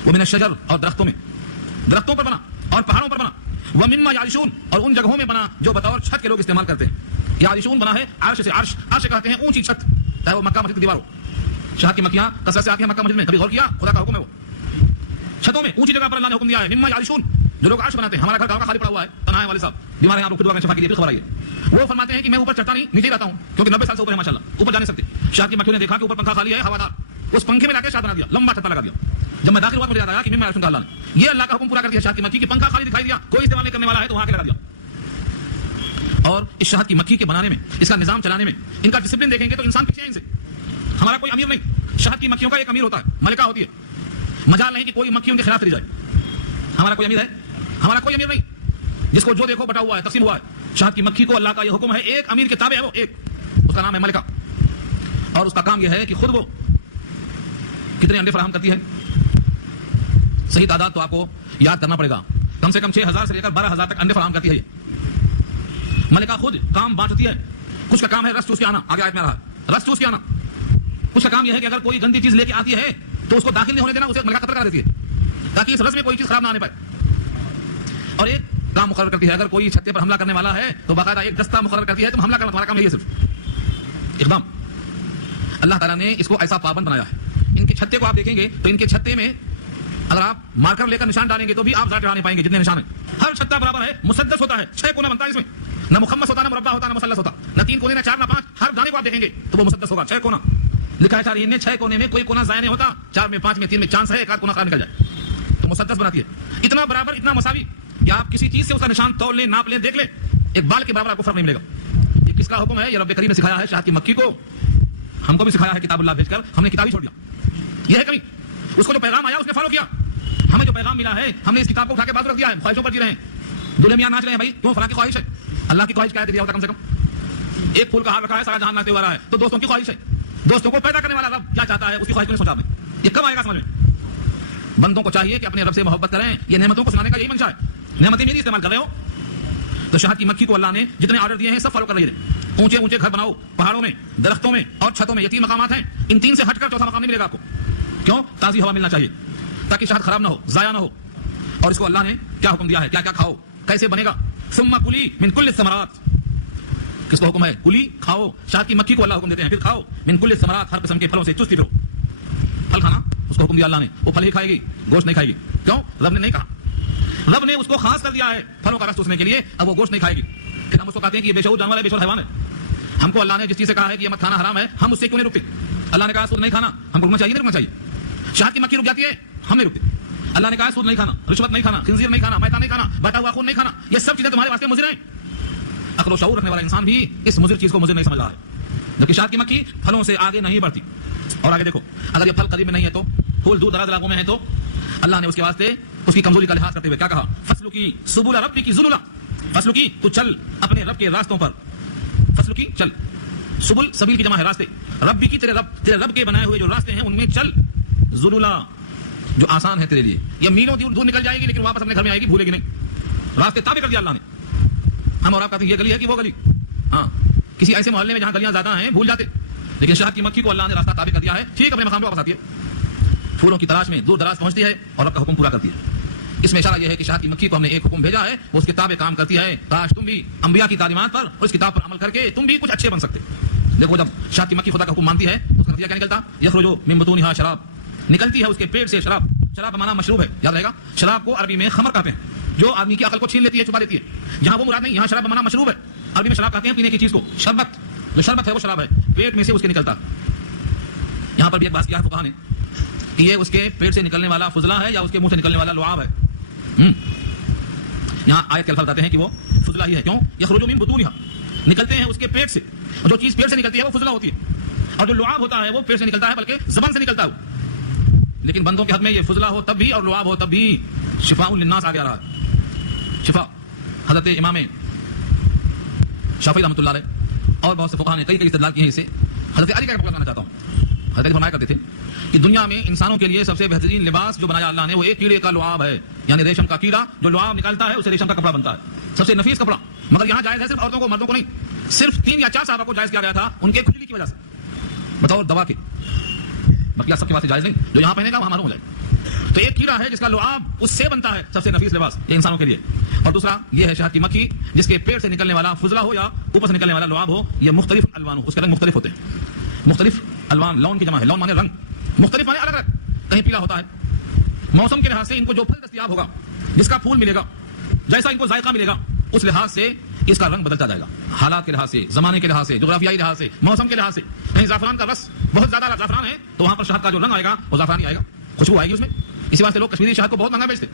وہ من الشجر، اور درختوں میں، درختوں پر بنا اور پہاڑوں پر بنا. وَمِمَّا يَعْرِشُونَ، اور ان جگہوں میں بنا جو بطور چھت کے لوگ استعمال کرتے ہیں. یعرشون بنا ہے عرش سے. عرش کہتے ہیں اونچی چھت، چاہے وہ مکہ مسجد کی دیوار ہو. شہد کی مکھیاں کثرت سے آتی ہیں مکہ مسجد میں، کبھی غور کیا؟ خدا کا حکم ہے وہ. چھتوں میں اونچی جگہ پر اللہ نے حکم دیا ہے. مما یعرشون، جو لوگ عرش بناتے ہیں. ہمارا گھر گاؤں کا خالی پڑا ہوا ہے، تنہا والے صاحب بیمار ہیں، آپ کو خود شفا کی خبر آئی ہے. وہ فرماتے ہیں کہ میں اوپر چڑھتا نہیں، نیچے رہتا ہوں، کیونکہ 90 سال سے اوپر ہے ماشاءاللہ، اوپر جا نہیں سکتے. شہد کی مکھیوں نے دیکھا کہ اوپر پنکھا خالی ہے، ہوادار، اس پنکھے میں لا کے شہد بنا دیا، لمبا چھتا لگا دیا. جب میں داخل ہوا مجھے یاد آیا کہ مما یعرشون کا اللہ نے یہ اللہ کا حکم پورا کر دیا. شہد کی مکھی کی پنکھا خالی دکھائی دیا، کوئی استعمال نہیں کرنے والا ہے تو وہاں کے لگا دیا. اور اس شہد کی مکھی کے بنانے میں، اس کا نظام چلانے میں، ان کا ڈسپلن دیکھیں گے تو انسان پیچھے ہے ان سے. ہمارا کوئی امیر نہیں، شہد کی مکھیوں کا ایک امیر ہوتا ہے، ملکہ ہوتی ہے. مجال نہیں کہ کوئی مکھی ان کے خلاف چلی جائے. ہمارا کوئی امیر ہے؟ ہمارا کوئی امیر نہیں. جس کو جو دیکھو بٹا ہوا ہے، تقسیم ہوا ہے. شہد کی مکھی کو اللہ کا یہ حکم ہے، ایک امیر کے تابع ہے وہ، ایک، اس کا نام ہے ملکہ. اور اس کا کام یہ ہے کہ خود وہ کتنے انڈے فراہم کرتی ہے. صحیح تعداد تو آپ کو یاد کرنا پڑے گا. کم سے کم 6,000 سے لے کر 12,000 تک انڈے فراہم کرتی ہے. ملکہ خود کام بانٹتی ہے. کچھ کا کام ہے رس چوس کے آنا, آگے آیت میں رہا رس چوس کے آنا. کچھ کا کام یہ ہے کہ اگر کوئی گندی چیز لے کے آتی ہے تو اس کو داخل نہیں ہونے دینا, اسے ملکہ قتل کر دیتی ہے تاکہ اس رس میں کوئی چیز خراب نہ آنے پائے. اور ایک کام مقرر کرتی ہے, اگر کوئی چھتے پر حملہ کرنے والا ہے تو باقاعدہ ایک دستہ مقرر کرتی ہے, تم حملہ کرنا, تمہارا کام یہی ہے صرف اقدام. اللہ تعالیٰ نے اس کو ایسا پابند بنایا ہے. ان کے چھتے کو آپ دیکھیں گے تو ان کے چھتے میں اگر آپ مارکر لے کر نشان ڈالیں گے تو بھی آپ ذات چڑھا نہیں پائیں گے جتنے نشان ہیں. ہر چھتا برابر ہے, مسدس ہوتا ہے, 6 کونا بنتا ہے اس میں, نہ مخمس ہوتا, نہ مربع ہوتا, نہ مثلث ہوتا, نہ 3 کونے, نہ 4, نہ 5. ہر دانے کو آپ دیکھیں گے تو وہ مسدس ہوگا, 6 کونا لکھا ہے. 4 میں 6 کونے میں کوئی کونا ضائع نہیں ہوتا, 4 میں 5 میں 3 میں چانس ہے ایک آدھ کونا خراب نکل جائے تو مسدس بناتی ہے. اتنا برابر, اتنا مساوی کہ آپ کسی چیز سے اس کا نشان تول لیں, ناپ لیں, دیکھ لیں, ایک بال کے برابر آپ کو فرق نہیں ملے گا. یہ کس کا حکم ہے؟ یہ رب کریم نے سکھایا ہے شہاد کی مکھی کو, ہم کو بھی سکھایا ہے کتاب اللہ بھیج کر, ہم نے کتاب ہی چھوڑ دیا. یہ ہے کمی. اس کو جو پیغام آیا اس نے فالو کیا. ہمیں جو پیغام ملا ہے ہم نے اس کتاب کو اٹھا کے بازو رکھ دیا ہے, خواہشوں پر جی رہے ہیں. دلہے میاں ناچ رہے ہیں, بھائی کیوں فلاں کی خواہش ہے, اللہ کی خواہش کیا ہے دیا ہوتا کم سے کم. ایک پھول کا ہار رکھا ہے, سارا جہان ناچتے ہوا رہا ہے, تو دوستوں کی خواہش ہے. دوستوں کو پیدا کرنے والا رب کیا چاہتا ہے اس کی خواہش کو نہیں سوچا میں. یہ کب آئے گا سمجھ میں؟ بندوں کو چاہیے کہ اپنے رب سے محبت کریں. یہ نعمتوں کو سنانے کا یہی منشا ہے. نعمتیں میری استعمال کر رہے ہو تو شہد کی مکھی کو اللہ نے جتنے آرڈر دیے ہیں سب فالو کر رہی ہے. اونچے اونچے گھر بناؤ پہاڑوں میں, درختوں میں اور چھتوں میں. یہ 3 مقامات ہیں. ان 3 سے ہٹ کر چوتھا مقام نہیں ملے گا آپ کو. کیوں؟ تازی ہوا ملنا چاہیے تاکہ شہد خراب نہ ہو, ضائع نہ ہو. اور اس کو اللہ نے کیا حکم دیا ہے, کیا کیا کھاؤ, کیسے بنے گا. ثم کلی من کل الثمرات. کس کو حکم ہے؟ کلی, کھاؤ. شہد کی مکھی کو اللہ حکم دیتے ہیں پھر کھاؤ. من کل الثمرات, ہر قسم کے پھلوں سے چستی پھرو. پھل کھانا اس کو حکم دیا اللہ نے. وہ پھل ہی کھائے گی, گوشت نہیں کھائے گی. کیوں؟ رب نے نہیں کہا, رب نے اس کو خاص کر دیا ہے پھلوں کا رس چوسنے کے لیے. اب وہ گوشت نہیں کھائے گی. پھر ہم اس کو کہتے ہیں کہ یہ بے شعور جانور ہے, بے شعور حیوان ہے. ہم کو اللہ نے جس چیز سے کہا ہے کہ یہ مت کھانا حرام ہے, ہم اس سے کیوں نہیں رکتے؟ اللہ نے کہا سود نہیں کھانا, ہم کو رکنا چاہیے, نہیں رکنا چاہیے. شہد کی مکھی رک جاتی ہے, ہم نہیں رکتے. اللہ نے کہا سود نہیں کھانا, رشوت نہیں کھانا, خنزیر نہیں کھانا, میتا نہیں کھانا, بٹا ہوا خون نہیں کھانا. یہ سب چیزیں تمہارے واسطے مضر ہیں. عقل و شعور رکھنے والا انسان بھی اس مضر چیز کو مضر نہیں سمجھ رہا ہے. جبکہ شہد کی مکھی پھلوں سے آگے نہیں بڑھتی. اور آگے دیکھو, اگر یہ پھل قریب میں نہیں ہے تو, پھول دور دراز علاقوں میں ہے تو اللہ نے اس کے واسطے اس کی کمزوری کا لحاظ کرتے ہوئے کیا کہا؟ فصل کی سبل ربی کی ذللا. فصل کی تو چل اپنے رب کے راستوں پر. فصل کی چل, سبل سبیل کی جمع ہے راستے. ربی کی تیرے رب کے بنائے ہوئے جو راستے ہیں ان میں چل. ذللا جو آسان ہے تیرے لیے. یہ میلوں دور نکل جائے گی لیکن واپس اپنے گھر میں آئے گی, بھولے گی نہیں. راستے تابع کر دیا اللہ نے. ہم اور آپ کہتے ہیں یہ گلی ہے کہ وہ گلی. ہاں, کسی ایسے محلے میں جہاں گلیاں زیادہ ہیں بھول جاتے, لیکن شہد کی مکھی کو اللہ نے راستہ تابع کر دیا ہے, ٹھیک اپنے مقام پہ واپس آتی ہے. پھولوں کی تلاش میں دور دراز پہنچتی ہے اور رب کا حکم پورا کرتی ہے. اس میں اشارہ یہ ہے کہ شہد کی مکھی کو ہم نے ایک حکم بھیجا ہے, وہ اس کے تابع کام کرتی ہے. کاش تم بھی انبیاء کی تعلیمات پر اور اس کتاب پر عمل کر کے تم بھی کچھ اچھے بن سکتے. دیکھو جب شہد کی مکھی خدا کا حکم مانتی ہے تو اس کا نتیجہ کیا نکلتا؟ یخرج من بطونہا شراب. نکلتی ہے اس کے پیٹ سے شراب. شراب کا معنی مشروب ہے, یاد رہے گا. شراب کو عربی میں خمر کہتے ہیں, جو آدمی کی عقل کو چھین لیتی ہے, چھپا دیتی ہے. یہاں وہ مراد نہیں, یہاں شراب کا معنی مشروب ہے. عربی میں شراب کہتے ہیں پینے کی چیز کو. شربت, جو شربت ہے وہ شراب ہے, پیٹ میں سے اس کے نکلتا. یہاں پر بھی ایک بات کیا ہے فقہاء نے کہ یہ اس کے پیٹ سے نکلنے والا فضلہ ہے یا اس کے منہ سے نکلنے والا لعاب ہے. یہاں آیت کے الفاظ بتاتے ہیں کہ وہ فضلہ ہی ہے. کیوں؟ یخرج من بطونہا, نکلتے ہیں اس کے پیٹ سے. جو چیز پیٹ سے نکلتی ہے وہ فضلہ ہوتی ہے, اور جو لعاب ہوتا ہے وہ پیٹ سے نکلتا ہے بلکہ زبان سے نکلتا ہے. لیکن بندوں کے حق میں یہ فضلہ ہو تب بھی اور لعاب ہو تب بھی شفاء للناس آ گیا رہا. شفا حضرت امام شافعی رحمۃ اللہ علیہ اور بہت سے فقہاء نے کئی استدلال کیے ہیں اسے. حضرت علی کا بتانا چاہتا ہوں. حضرت علی فرمایا کرتے تھے کہ دنیا میں انسانوں کے لیے سب سے بہترین لباس جو بنایا اللہ نے وہ ایک کیڑے کا لعاب ہے, یعنی ریشم کا کیڑا جو لعاب نکالتا ہے اسے ریشم کا کپڑا بنتا ہے, سب سے نفیس کپڑا. مگر یہاں جائز ہے صرف عورتوں کو, مردوں کو نہیں. صرف 3 یا 4 صحابہ کو جائز کیا گیا تھا ان کے کھجلی کی وجہ سے, بطور دوا کے. باقی سب کے واسطے جائز نہیں, جو یہاں پہنے گا وہاں معلوم ہو جائے. تو ایک کیڑا ہے جس کا لعاب اس سے بنتا ہے سب سے نفیس لباس, یہ انسانوں کے لیے. اور دوسرا یہ ہے شہد کی مکھی جس کے پیٹ سے نکلنے والا فضلہ ہو یا اوپر سے نکلنے والا لعاب ہو. یہ مختلف الوان ہو, اس کے رنگ مختلف ہوتے ہیں. مختلف الوان, لون کی جمع ہے, لون مانے رنگ, مختلف مانے الگ الگ. کہیں پیلا ہوتا ہے, موسم کے لحاظ سے ان کو جو پھل دستیاب ہوگا, جس کا پھول ملے گا, جیسا ان کو ذائقہ ملے گا, اس لحاظ سے اس کا رنگ بدلتا جائے گا. حالات کے لحاظ سے, زمانے کے لحاظ سے, جغرافیائی لحاظ سے, موسم کے لحاظ سے. کہیں زعفران کا رس بہت زیادہ زعفران ہے تو وہاں پر شہد کا جو رنگ آئے گا وہ زعفرانی آئے گا, خوشبو آئے گی اس میں. اسی واسطے لوگ کشمیری شہد کو بہت مہنگا بیچتے.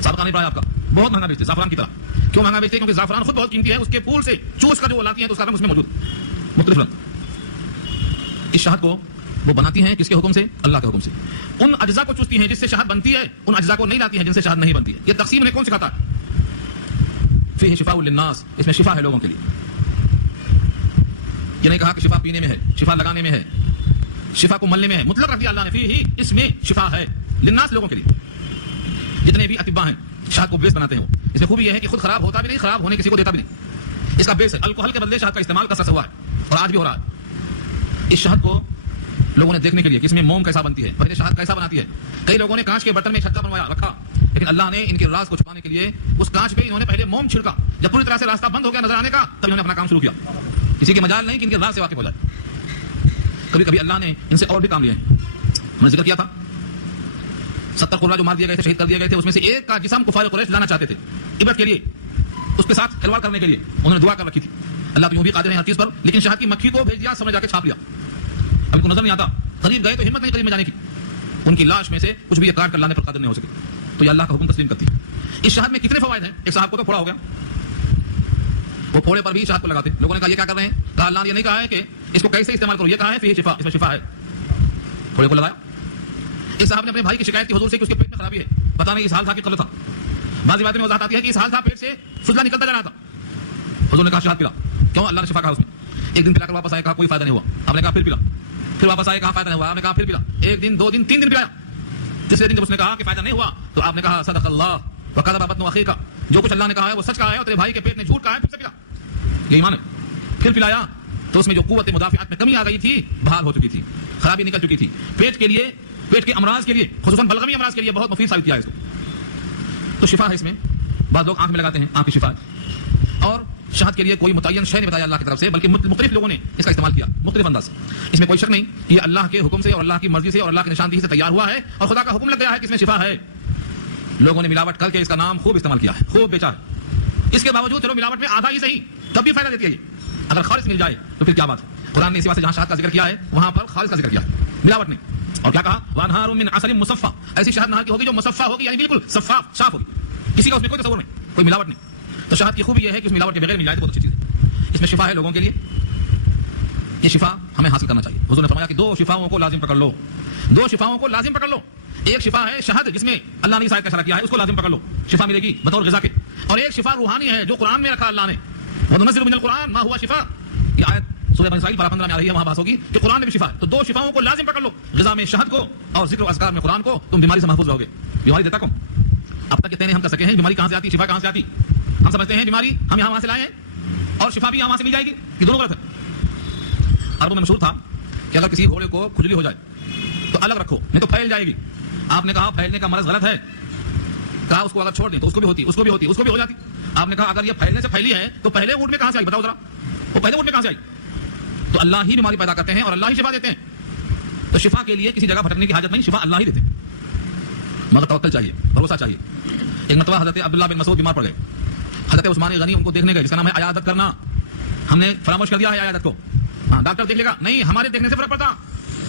سابقہ نہیں پڑا آپ کا, بہت مہنگا بیچتے زعفران کی طرح. کیوں مہنگا بیچتے؟ کیونکہ زعفران خود بہت قیمتی ہے, اس کے پھول سے چوس کر جو وہ لاتی ہیں تو اس کا رنگ اس میں موجود, مختلف رنگ. اس شہد کو وہ بناتی ہیں کس کے حکم سے؟ اللہ کے حکم سے. ان اجزاء کو چوستی ہیں جس سے شہد بنتی ہے, ان اجزاء کو نہیں لاتی ہیں جن سے شہد نہیں بنتی ہے. یہ تقسیم نے کون سکھاتا ہے؟ فیہ شفاء للناس, اس میں شفا ہے لوگوں کے لیے. یہ نہیں کہا کہ شفا پینے میں ہے, شفا لگانے میں ہے, شفا کو ملنے میں ہے، مطلق رکھ دیا اللہ نے، فی ہی اس میں شفا ہے للناس، لوگوں کے لیے، جتنے بھی اطباء ہیں شہد کو بیس بناتے ہیں وہ، اس میں خوبی یہ ہے کہ خود خراب ہوتا بھی نہیں، خراب ہونے کسی کو دیتا بھی نہیں، اس کا بیس ہے الکحل کے بدلے شہد کا استعمال کثرت سے ہوا ہے اور آج بھی ہو رہا ہے۔ اس شہد کو لوگوں نے دیکھنے کے لیے کہ اس میں موم کیسا بنتی ہے، پہلے شہد کیسا بناتی ہے، کئی لوگوں نے کانچ کے برتن میں چھکا بنوایا رکھا، لیکن اللہ نے ان کے راز کو چھپانے کے لیے اس کانچ پہ انہوں نے پہلے موم چھڑکا، جب پوری طرح سے راستہ بند ہو گیا نظر آنے کا تب انہوں نے اپنا کام شروع کیا، کسی کی مجال نہیں کہ ان کے راز سے واقف ہو جائے۔ کبھی کبھی اللہ نے ان سے اور بھی کام لیے ہیں، ہم نے ذکر کیا تھا 70 قرہ جو مار دیے گئے تھے، شہید کر دیے گئے تھے، اس میں سے ایک کا جسم کفار قریش لانا چاہتے تھے عبرت کے لیے، اس کے ساتھ کھلواڑ کرنے کے لیے انہوں نے دعا کر رکھی تھی، اللہ تو یوں بھی قادر ہے ہر چیز پر، لیکن شہد کی مکھی کو بھیج دیا، سمجھ جا کے چھاپ لیا، اب ان کو نظر نہیں آتا، قریب گئے تو ہمت نہیں قریب میں جانے کی، ان کی لاش میں سے کچھ بھی یہ کاٹ کر لانے پر قادر نہیں ہو سکے، تو یہ اللہ کا حکم تسلیم کرتی ہے۔ اس شہد میں کتنے فوائد ہیں، ایک صاحب کو تو پھوڑا ہو گیا، وہ پھوڑے پر بھی شہد کو لگاتے، لوگوں نے کہا یہ کیا کر رہے ہیں، کہا اللہ نے یہ نہیں کہا ہے کہ اس کو کیسے استعمال کرو، یہ کہا ہے فیہ شفا، اس میں شفا ہے، پھوڑے کو لگایا۔ ایک صاحب نے اپنے بھائی کی شکایت کی حضور سے کہ اس کے پیٹ میں خرابی ہے، پتہ نہیں اس حال تھا کہ قبل تھا، بعض باتیں میں وضاحت آتی ہے کہ اس حال تھا، پیٹ سے فضلہ نکلتا جا رہا تھا، حضور نے کہا شہد پلا، کیوں، اللہ نے شفا کہا اس میں، ایک دن پلا کر واپس آئے، کہا کوئی فائدہ نہیں ہوا، آپ نے کہا پھر پلا، پھر واپس آئے، کہا فائدہ نہیں ہوا، آپ نے کہا پھر پلا، ایک دن، 2 دن، 3 دن پلایا، تیسرے دن جب اس نے کہا کہ فائدہ نہیں ہوا تو آپ نے کہا صدق اللہ وقذب بطن اخیک، جو کچھ اللہ نے کہا ہے وہ سچ کہا ہے اور تیرے بھائی کے پیٹ نے جھوٹ کہا ہے، پھر سے پلا، یہ ایمان ہے۔ پھر پلایا تو اس میں جو قوت مدافعت میں کمی آ گئی تھی بحال ہو چکی تھی، خرابی نکل چکی تھی، پیٹ کے لیے، پیٹ کے امراض کے لیے، خصوصاً بلغمی امراض کے لیے بہت مفید ثابت کیا ہے اس کو، تو شفا ہے اس میں، بعض لوگ آنکھ میں لگاتے ہیں، آنکھ کی شفا ہے، اور شہد کے لیے کوئی متعین شے نہیں بتایا اللہ کی طرف سے، بلکہ مختلف لوگوں نے اس کا استعمال کیا مختلف انداز سے، اس میں کوئی شک نہیں، یہ اللہ کے حکم سے اور اللہ کی مرضی سے اور اللہ کی نشاندہی سے تیار ہوا ہے اور خدا کا حکم لگ گیا ہے کہ اس میں شفا ہے، لوگوں نے ملاوٹ کر کے اس کا نام خوب استعمال کیا ہے، خوب بیچا ہے، اس کے باوجود چلو ملاوٹ میں آدھا ہی صحیح تب بھی فائدہ دیتی ہے، اگر خالص مل جائے تو پھر کیا بات ہے، قرآن نے اسی واسطے جہاں شہد کا ذکر کیا ہے وہاں پر خالص کا ذکر کیا ہے، ملاوٹ نہیں، اور کیا کہا وانہار من عسل مصفی، ایسی شہد نہر کی ہوگی جو مصفی ہوگی، یعنی بالکل صفاف صاف ہوگی، کسی کا اس میں کوئی تصور نہیں، کوئی ملاوٹ نہیں، تو شہد کی خوبی یہ ہے کہ اس ملاوٹ کے بغیر مل جائے تو بہت اچھی چیز ہے، اس میں شفا ہے لوگوں کے لیے، یہ شفا ہمیں حاصل کرنا چاہیے، حضور نے فرمایا کہ 2 شفاؤں کو لازم پکڑ لو، 2 شفاؤں کو لازم پکڑ لو، ایک شفا ہے شہد جس میں اللہ نے اس آیت کا اشارہ کیا ہے، اس کو لازم پکڑ لو، شفا ملے گی بطور غذا کے، اور ایک شفا روحانی ہے جو قرآن میں رکھا اللہ نے، وَنُنَزِّلُ مِنَ الْقُرْآنِ مَا هُوَ شِفَاءٌ، یہ آیت سورہ بنی اسرائیل پارہ 15 میں آ رہی ہے، وہاں بحث ہوگی کہ قرآن میں بھی شفا ہے، تو 2 شفاؤں کو لازم پکڑ لو، غذا میں شہد کو اور ذکر و اذکار میں قرآن کو، تم بیماری سے محفوظ رہو گے، بیماری دیتا کون، اب تک کہتے ہیں ہم کر سکے ہیں، بیماری کہاں سے آتی، شفا کہاں سے آتی، ہم سمجھتے ہیں بیماری ہم یہاں وہاں سے لائے ہیں اور شفا بھی یہاں وہاں سے مل جائے گی، یہ دونوں غلط ہے۔ عربوں میں مشہور تھا کہ اگر کسی گھوڑے کو کھجلی ہو جائے تو الگ رکھو نہیں تو پھیل جائے گی، آپ نے کہا پھیلنے کا مرض غلط ہے، کہا اس کو اگر چھوڑ دیں تو اس کو بھی ہوتی، اس کو بھی ہوتی، اس کو بھی ہو جاتی، آپ نے کہا اگر یہ پھیلنے سے پھیلی ہے تو پہلے اونٹ میں کہاں سے آئی، بتاؤ ذرا، وہ پہلے اونٹ میں کہاں سے آئی، تو اللہ ہی بیماری پیدا کرتے ہیں اور اللہ ہی شفا دیتے ہیں، تو شفا کے لیے کسی جگہ بھٹکنے کی حاجت نہیں، شفا اللہ ہی دیتے ہیں، مگر توکل چاہیے، بھروسہ چاہیے۔ ایک مرتبہ حضرت عبداللہ بن مسعود بیمار پڑ گئے، حضرت عثمان غنی ان کو دیکھنے گئے، جس کا نام ہے عیادت کرنا، ہم نے فراموش کر دیا ہے عیادت کو، ہاں ڈاکٹر دیکھ لے گا، نہیں، ہمارے دیکھنے سے فرق پڑتا،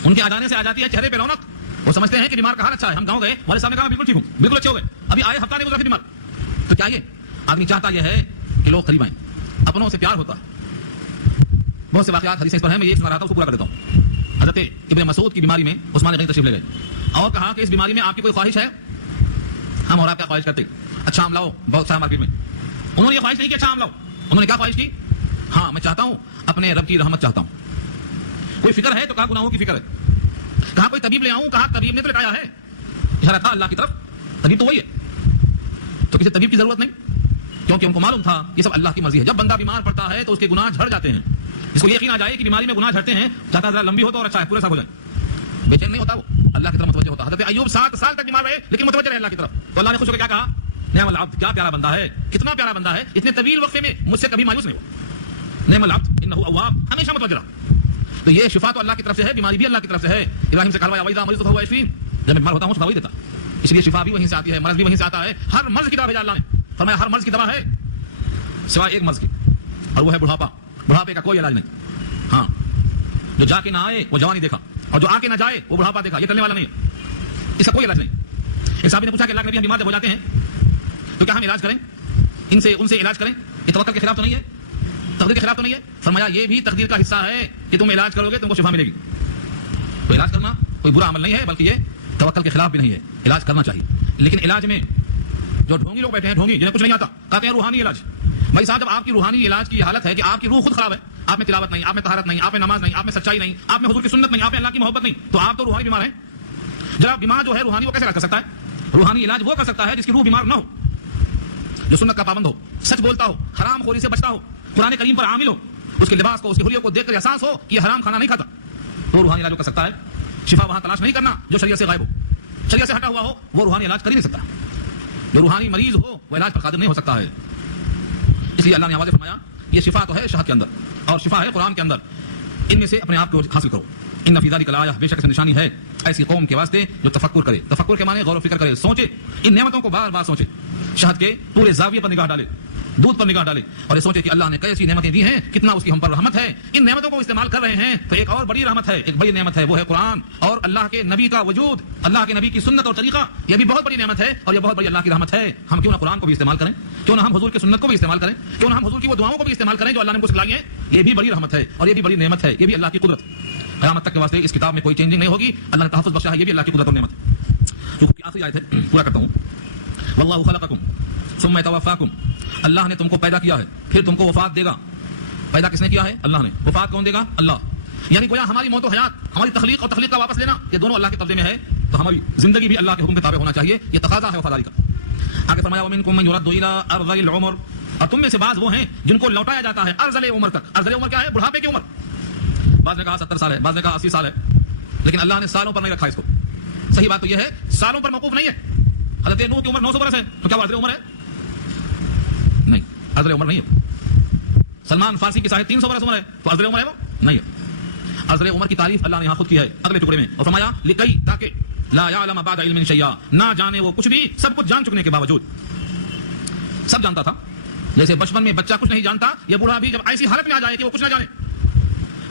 ان کے آ جانے سے آ جاتی ہے چہرے پہ رونق، وہ سمجھتے ہیں کہ بیمار کا حال اچھا ہے، ہم گاؤں گئے، والد صاحب نے کہا بالکل ٹھیک ہوں، بالکل اچھے ہو گئے، ابھی آئے ہفتہ نہیں گزرا بیمار، تو کیا یہ آدمی چاہتا یہ ہے کہ لوگ قریب آئیں، اپنوں سے پیار ہوتا ہے، بہت سے واقعات حدیث پر ہیں، میں یہ سنا رہا تھا اس کو پورا کر دیتا ہوں۔ حضرت ابن مسعود کی بیماری میں عثمان غنی تشریف لے گئے اور کہا کہ اس بیماری میں آپ کی کوئی خواہش ہے، ہم اور آپ کیا خواہش کرتے، اچھا آم لاؤ بہت سارا مارکیٹ میں، انہوں نے یہ خواہش نہیں کہ اچھا آم لاؤ، انہوں نے کیا خواہش کی، ہاں میں چاہتا ہوں اپنے رب کی رحمت چاہتا ہوں، کوئی فکر ہے تو کہا گناہوں کی فکر ہے، کہا کوئی طبیب لے آؤں، کہا طبیب نے تو لٹایا ہے، اشارہ تھا اللہ کی طرف، طبیب تو وہی ہے، تو کسی طبیب کی ضرورت نہیں، کیونکہ ان کو معلوم تھا یہ سب اللہ کی مرضی ہے، جب بندہ بیمار پڑتا ہے تو اس کے گناہ جھڑ جاتے ہیں، جس کو یقین آ جائے کہ بیماری میں گناہ جھڑتے ہیں، چاہتا ذرا لمبی ہو تو اور اچھا ہے، پورے صاف ہو جائے، بے چین نہیں ہوتا، وہ اللہ کی طرف متوجہ ہوتا۔ حضرت ایوب 7 سال تک بیمار رہے لیکن متوجہ رہے اللہ کی طرف، تو اللہ نے خوش ہو کے کیا کہا، نعم العبد، کیا پیارا بندہ ہے، کتنا پیارا بندہ ہے، اتنے طویل وقفے میں مجھ سے کبھی مایوس نہیں ہوا، نعم العبد انہ اواب، ہمیشہ متوجہ رہا، تو یہ شفا تو اللہ کی طرف سے ہے، بیماری بھی اللہ کی طرف سے ہے، ابراہیم سے کہا وَإِذَا مَرِضْتُ فَهُوَ يَشْفِينِ، جب میں بیمار ہوتا ہوں شفا وہی دیتا، اس لیے شفا بھی وہیں سے آتی ہے، مرض بھی وہیں سے آتا ہے، ہر مرض کی دوا بھیجا اللہ نے، فرمایا ہر مرض کی دوا ہے سوائے ایک مرض کی، اور وہ ہے بڑھاپا، بڑھاپے کا کوئی علاج نہیں، ہاں جو جا کے نہ آئے وہ جوانی دیکھا، اور جو آ کے نہ جائے وہ بڑھاپا دیکھا، یہ ٹلنے والا نہیں ہے، اس کا کوئی علاج نہیں۔ ایک صاحب نے پوچھا کہ اللہ کے نبی ہم بیمار جب ہو جاتے ہیں تو کیا ہم علاج کریں، ان سے علاج کریں، یہ توکل کے خلاف تو نہیں ہے، تقدیر کے خلاف تو نہیں ہے، فرمایا یہ بھی تقدیر کا حصہ ہے کہ تم علاج کرو گے تم کو شفا ملے گی، تو علاج کرنا کوئی برا عمل نہیں ہے، بلکہ یہ توکل کے خلاف بھی نہیں ہے، علاج کرنا چاہیے، لیکن علاج میں جو ڈھونگی لوگ بیٹھے ہیں، ڈھونگی جنہیں کچھ نہیں آتا، کہتے ہیں روحانی علاج، بھائی صاحب جب آپ کی روحانی علاج کی حالت ہے کہ آپ کی روح خود خراب ہے، آپ میں تلاوت نہیں، آپ میں طہارت نہیں، آپ میں نماز نہیں، آپ میں سچائی نہیں، آپ میں حضور کی سنت نہیں، آپ میں اللہ کی محبت نہیں، تو آپ تو روحانی بیمار ہیں. جناب بیمار جو ہے روحانی وہ کیسے علاج کر سکتا ہے؟ روحانی علاج وہ کر سکتا ہے جس کی روح بیمار نہ ہو، جو سنت کا پابند ہو، سچ بولتا ہو، حرام خوری سے بچتا ہو، قرآن کریم پر عامل ہو، اس کے لباس کو، اس کی حلیوں کو دیکھ کر احساس ہو کہ یہ حرام کھانا نہیں کھاتا، تو روحانی علاج کر سکتا ہے. شفا وہاں تلاش نہیں کرنا جو شریعت سے غائب ہو، شریعت سے ہٹا ہوا ہو، وہ روحانی علاج کر ہی نہیں سکتا. جو روحانی مریض ہو وہ علاج پر قادر نہیں ہو سکتا ہے. اس لیے اللہ نے واضح فرمایا یہ شفا تو ہے شہد کے اندر اور شفا ہے قرآن کے اندر، ان میں سے اپنے آپ کو حاصل کرو. ان فی ذلک لآیہ، بے شک اس نشانی ہے ایسی قوم کے واسطے جو تفکر کرے. تفکر کے معنی غور و فکر کرے، سوچے، ان نعمتوں کو بار بار سوچے. شہد کے پورے زاویے پر نگاہ ڈالے، دودھ پر نگاہ ڈالے اور یہ سوچے کہ اللہ نے کیسی نعمتیں دی ہیں، کتنا اس کی ہم پر رحمت ہے. ان نعمتوں کو استعمال کر رہے ہیں تو ایک اور بڑی رحمت ہے، ایک بڑی نعمت ہے، وہ ہے قرآن اور اللہ کے نبی کا وجود، اللہ کے نبی کی سنت اور طریقہ. یہ بھی بہت بڑی نعمت ہے اور یہ بہت بڑی اللہ کی رحمت ہے. ہم کیوں نہ قرآن کو بھی استعمال کریں، کیوں نہ ہم حضور کی سنت کو بھی استعمال کریں، کیوں نہ ہم حضور کی وہ دعاؤں کو بھی استعمال کریں جو اللہ نے ہم کو سکھلائی ہیں. یہ بھی بڑی رحمت ہے اور یہ بھی بڑی نعمت ہے، یہ بھی اللہ کی قدرت. قیامت تک کے واسطے اس کتاب میں کوئی چینجنگ نہیں ہوگی، اللہ نے تحفظ بخشا ہے، یہ بھی اللہ کی قدرت اور نعمت ہے. جو آخری آیت ہے پورا کرتا ہوں. واللہ خلقکم ثم یتوفاکم، اللہ نے تم کو پیدا کیا ہے پھر تم کو وفات دے گا. پیدا کس نے کیا ہے؟ اللہ نے. وفات کون دے گا؟ اللہ. یعنی گویا ہماری موت و حیات، ہماری تخلیق اور تخلیق کا واپس لینا، یہ دونوں اللہ کے قبضے میں ہے. تو ہماری زندگی بھی اللہ کے حکم کے تابع ہونا چاہیے، یہ تقاضا ہے وفاداری کا. آگے فرمایا ومنکم من یرد الی ارذل العمر، اور تم میں سے بعض وہ ہیں جن کو لوٹایا جاتا ہے ارذل عمر تک. ارذل عمر کیا ہے؟ بڑھاپے کی عمر. بعض نے کہا 70 سال ہے، بعض نے کہا 80 سال ہے، لیکن اللہ نے سالوں پر نہیں رکھا اس کو. صحیح بات تو یہ ہے سالوں پر موقوف نہیں ہے. حضرت نوح کی عمر 900 برس ہے، تو کیا وہ ارذل عمر ہے؟ نہیں، ارذل عمر نہیں ہے. سلمان فارسی کی صاحب 300 برس عمر ہے، تو ارذل عمر ہے وہ؟ نہیں ہے. ارذل عمر کی تعریف اللہ نے یہاں خود کی ہے اگلے ٹکڑے میں، اور فرمایا لکی، تاکہ لا یعلم بعد علم شیئا، نہ جانے وہ کچھ بھی سب کچھ جان چکنے کے باوجود. سب جانتا تھا، جیسے بچپن میں بچہ کچھ نہیں جانتا، یہ بوڑھا بھی جب ایسی حالت میں آ جائے کہ وہ کچھ نہ جانے،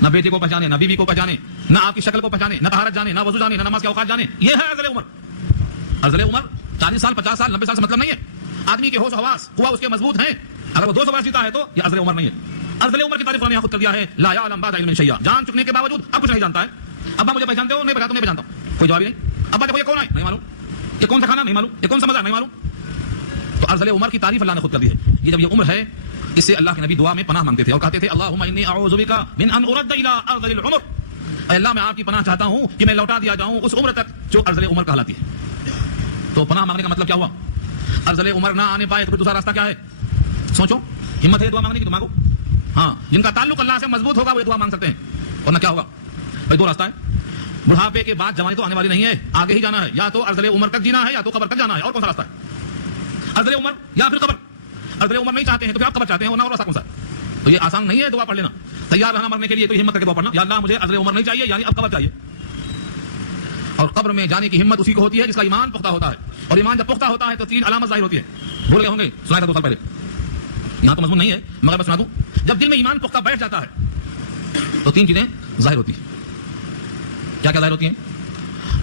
نہ بیٹے کو پہچانے، نہ بیوی کو پہچانے، نہ آپ کی شکل کو پہچانے، نہ طہارت جانے، نہ وضو جانے، نہ نماز کے اوقات جانے، یہ ہے ارذل عمر. ارذل عمر 40 سال، 50 سال، 90 سال سے مطلب نہیں ہے. آدمی کے ہوش و حواس، قوا اس کے مضبوط ہیں، اگر وہ 200 برس جیتا ہے تو یہ ارذل عمر نہیں ہے. ارذل عمر کی تعریف نے خود کر دیا ہے، لا یعلم بعد علم شیئا، جان چکنے کے باوجود اب کچھ نہیں جانتا ہے. ابا مجھے پہچانتے ہو؟ نہیں پہچانتا، نہیں پہچانتا. کوئی جواب نہیں. ابا دیکھو یہ کون ہے؟ نہیں معلوم. یہ کون سا کھانا؟ نہیں معلوم. یہ کون سا مزہ؟ نہیں معلوم. تو ارذل عمر کی تعریف اللہ نے خود کر دی ہے. یہ جب یہ عمر ہے، اس سے اللہ کے نبی دعا میں پناہ مانگتے تھے اور کہتے تھے اللہم انی اعوذ بک من ان ارد الی ارذل العمر، اے اللہ میں آپ کی پناہ چاہتا ہوں کہ میں لوٹا دیا جاؤں اس عمر تک جو ارذل عمر کہلاتی ہے. تو پناہ مانگنے کا مطلب کیا ہوا؟ ارذل عمر نہ آنے پائے تو پھر دوسرا راستہ کیا ہے؟ سوچو. ہمت ہے دعا مانگنے کی تو مانگو. ہاں، جن کا تعلق اللہ سے مضبوط ہوگا وہ دعا مانگ سکتے ہیں، ورنہ کیا ہوگا؟ بھائی دو راستہ ہے. بڑھاپے کے بعد جوانی تو آنے والی نہیں ہے، آگے ہی جانا ہے. یا تو ارذل عمر تک جینا ہے یا تو قبر تک جانا ہے. اور کون سا راستہ ہے؟ ارذل عمر یا پھر قبر. ارذل عمر نہیں چاہتے ہیں تو پھر آپ قبر چاہتے ہیں، ورنہ اور راستہ کون سا ہے؟ تو یہ آسان نہیں ہے دعا پڑھ لینا. تیار رہنا مرنے کے لیے تو ہمت کر کے دعا پڑھنا، یا اللہ مجھے ارذل عمر نہیں چاہیے، یعنی اب قبر چاہیے. اور قبر میں جانے کی ہمت اسی کو ہوتی ہے جس کا ایمان پختہ ہوتا ہے. اور ایمان جب پختہ ہوتا ہے تو 3 علامت ظاہر ہوتی ہے. بھول گئے ہوں گے، سنایا تھا 2 سال پہلے، یہاں تو مضمون نہیں ہے مگر میں سنا دوں. جب دل میں ایمان پختہ بیٹھ جاتا ہے تو 3 چیزیں ظاہر ہوتی ہیں. کیا کیا ظاہر ہوتی ہیں؟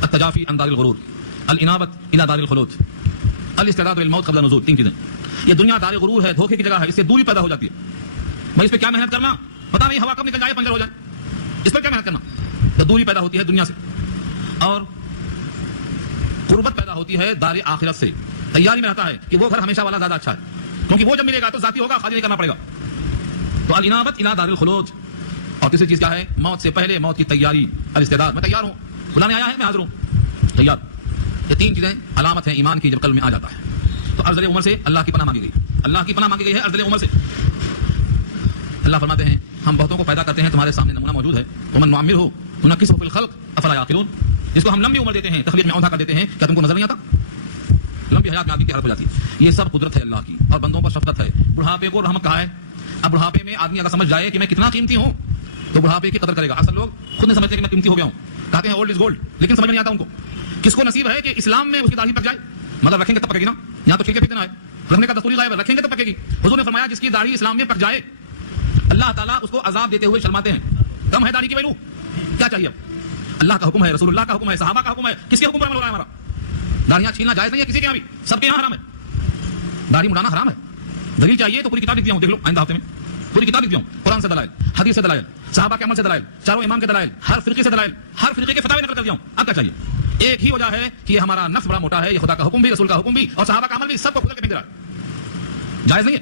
التجافی عن دار الغرور، الانابت الى دار الخلود، الاستعداد للموت قبل نزول. 3 چیزیں. یہ دنیا دار غرور ہے، دھوکے کی جگہ ہے، اس سے دوری پیدا ہو جاتی ہے. میں اس پہ کیا محنت کرنا، پتا نہیں ہوا کب نکل جائے، پنجر ہو جائے، اس پر کیا محنت کرنا. تو دوری پیدا ہوتی ہے دنیا سے اور قربت پیدا ہوتی ہے دار آخرت سے. تیاری میں رہتا ہے کہ وہ گھر ہمیشہ والا زیادہ اچھا ہے، کیونکہ وہ جب ملے گا تو ذاتی ہوگا، خالی نہیں کرنا پڑے گا. تو الانابت الى دار الخلود. اور تیسری چیز کیا ہے؟ موت سے پہلے موت کی تیاری، الاستعداد. میں تیار ہوں، بلانے آیا ہے، میں حاضر ہوں، تیار. یہ 3 چیزیں علامت ہیں ایمان کی جب قلب میں آ جاتا ہے. تو ارذل عمر سے اللہ کی پناہ مانگی گئی، اللہ کی پناہ مانگی گئی ہے ارذل عمر سے. اللہ فرماتے ہیں ہم بہتوں کو پیدا کرتے ہیں، تمہارے سامنے نمونہ موجود ہے. ومن نعمرہ ننکسہ فی الخلق افلا یعقلون. جس کو ہم لمبی عمر دیتے ہیں، تخلیق میں اوندھا کر دیتے ہیں، کیا تم کو نظر نہیں آتا؟ لمبی حیات میں آدمی کی حالت ہو جاتی ہے. یہ سب قدرت ہے اللہ کی اور بندوں پر شفقت ہے. بڑھاپے کو رحمت کہا ہے. اب بڑھاپے میں آدمی اگر سمجھ جائے کہ میں کتنا قیمتی ہوں تو بڑھاپے کی قدر کرے گا. اصل لوگ خود نہیں سمجھتے کہ میں قیمتی ہو گیا ہوں، کہتے ہیں اولڈ از گولڈ، لیکن سمجھ نہیں آتا ان کو. کس کو نصیب ہے کہ اسلام میں اس کی داڑھی پک جائے؟ مطلب رکھیں گے تب پکے گی نا. یہاں تو چھلکے پھینکنا ہے، رکھنے کا دستور غائب ہے، رکھیں گے تو پکے گی. حضور نے فرمایا جس کی داڑھی اسلام میں پک جائے اللہ تعالیٰ اس کو عذاب دیتے ہوئے شرماتے ہیں. کم ہے داڑھی کی ویلو، کیا چاہیے؟ اب اللہ کا حکم ہے، رسول اللہ کا حکم ہے، صحابہ کا حکم ہے. کس کے حکم پر عمل ہو رہا ہے ہمارا؟ داڑیاں چھیلنا جائز نہیں ہے کسی کے یہاں بھی، سب کے یہاں حرام ہے. داڑھی مڑانا حرام ہے. دلیل چاہیے تو پوری کتاب لکھ دیا ہوں، دیکھ لو آئندہ ہفتے میں پوری کتاب لکھ دیا ہوں. قرآن سے دلائل، حدیث سے دلائل، صحابہ کے عمل سے دلائل، چاروں امام کے دلائل، ہر فرقے سے دلائل، ہر فرقے کے فتاوی نقل کر دیا ہوں. اب کیا چاہیے؟ ایک ہی وجہ ہے کہ یہ ہمارا نفس بڑا موٹا ہے، یہ خدا کا حکم بھی، رسول کا حکم بھی اور صحابہ کا عمل بھی سب کو کھل کے پھینک رہا ہے. جائز نہیں ہے.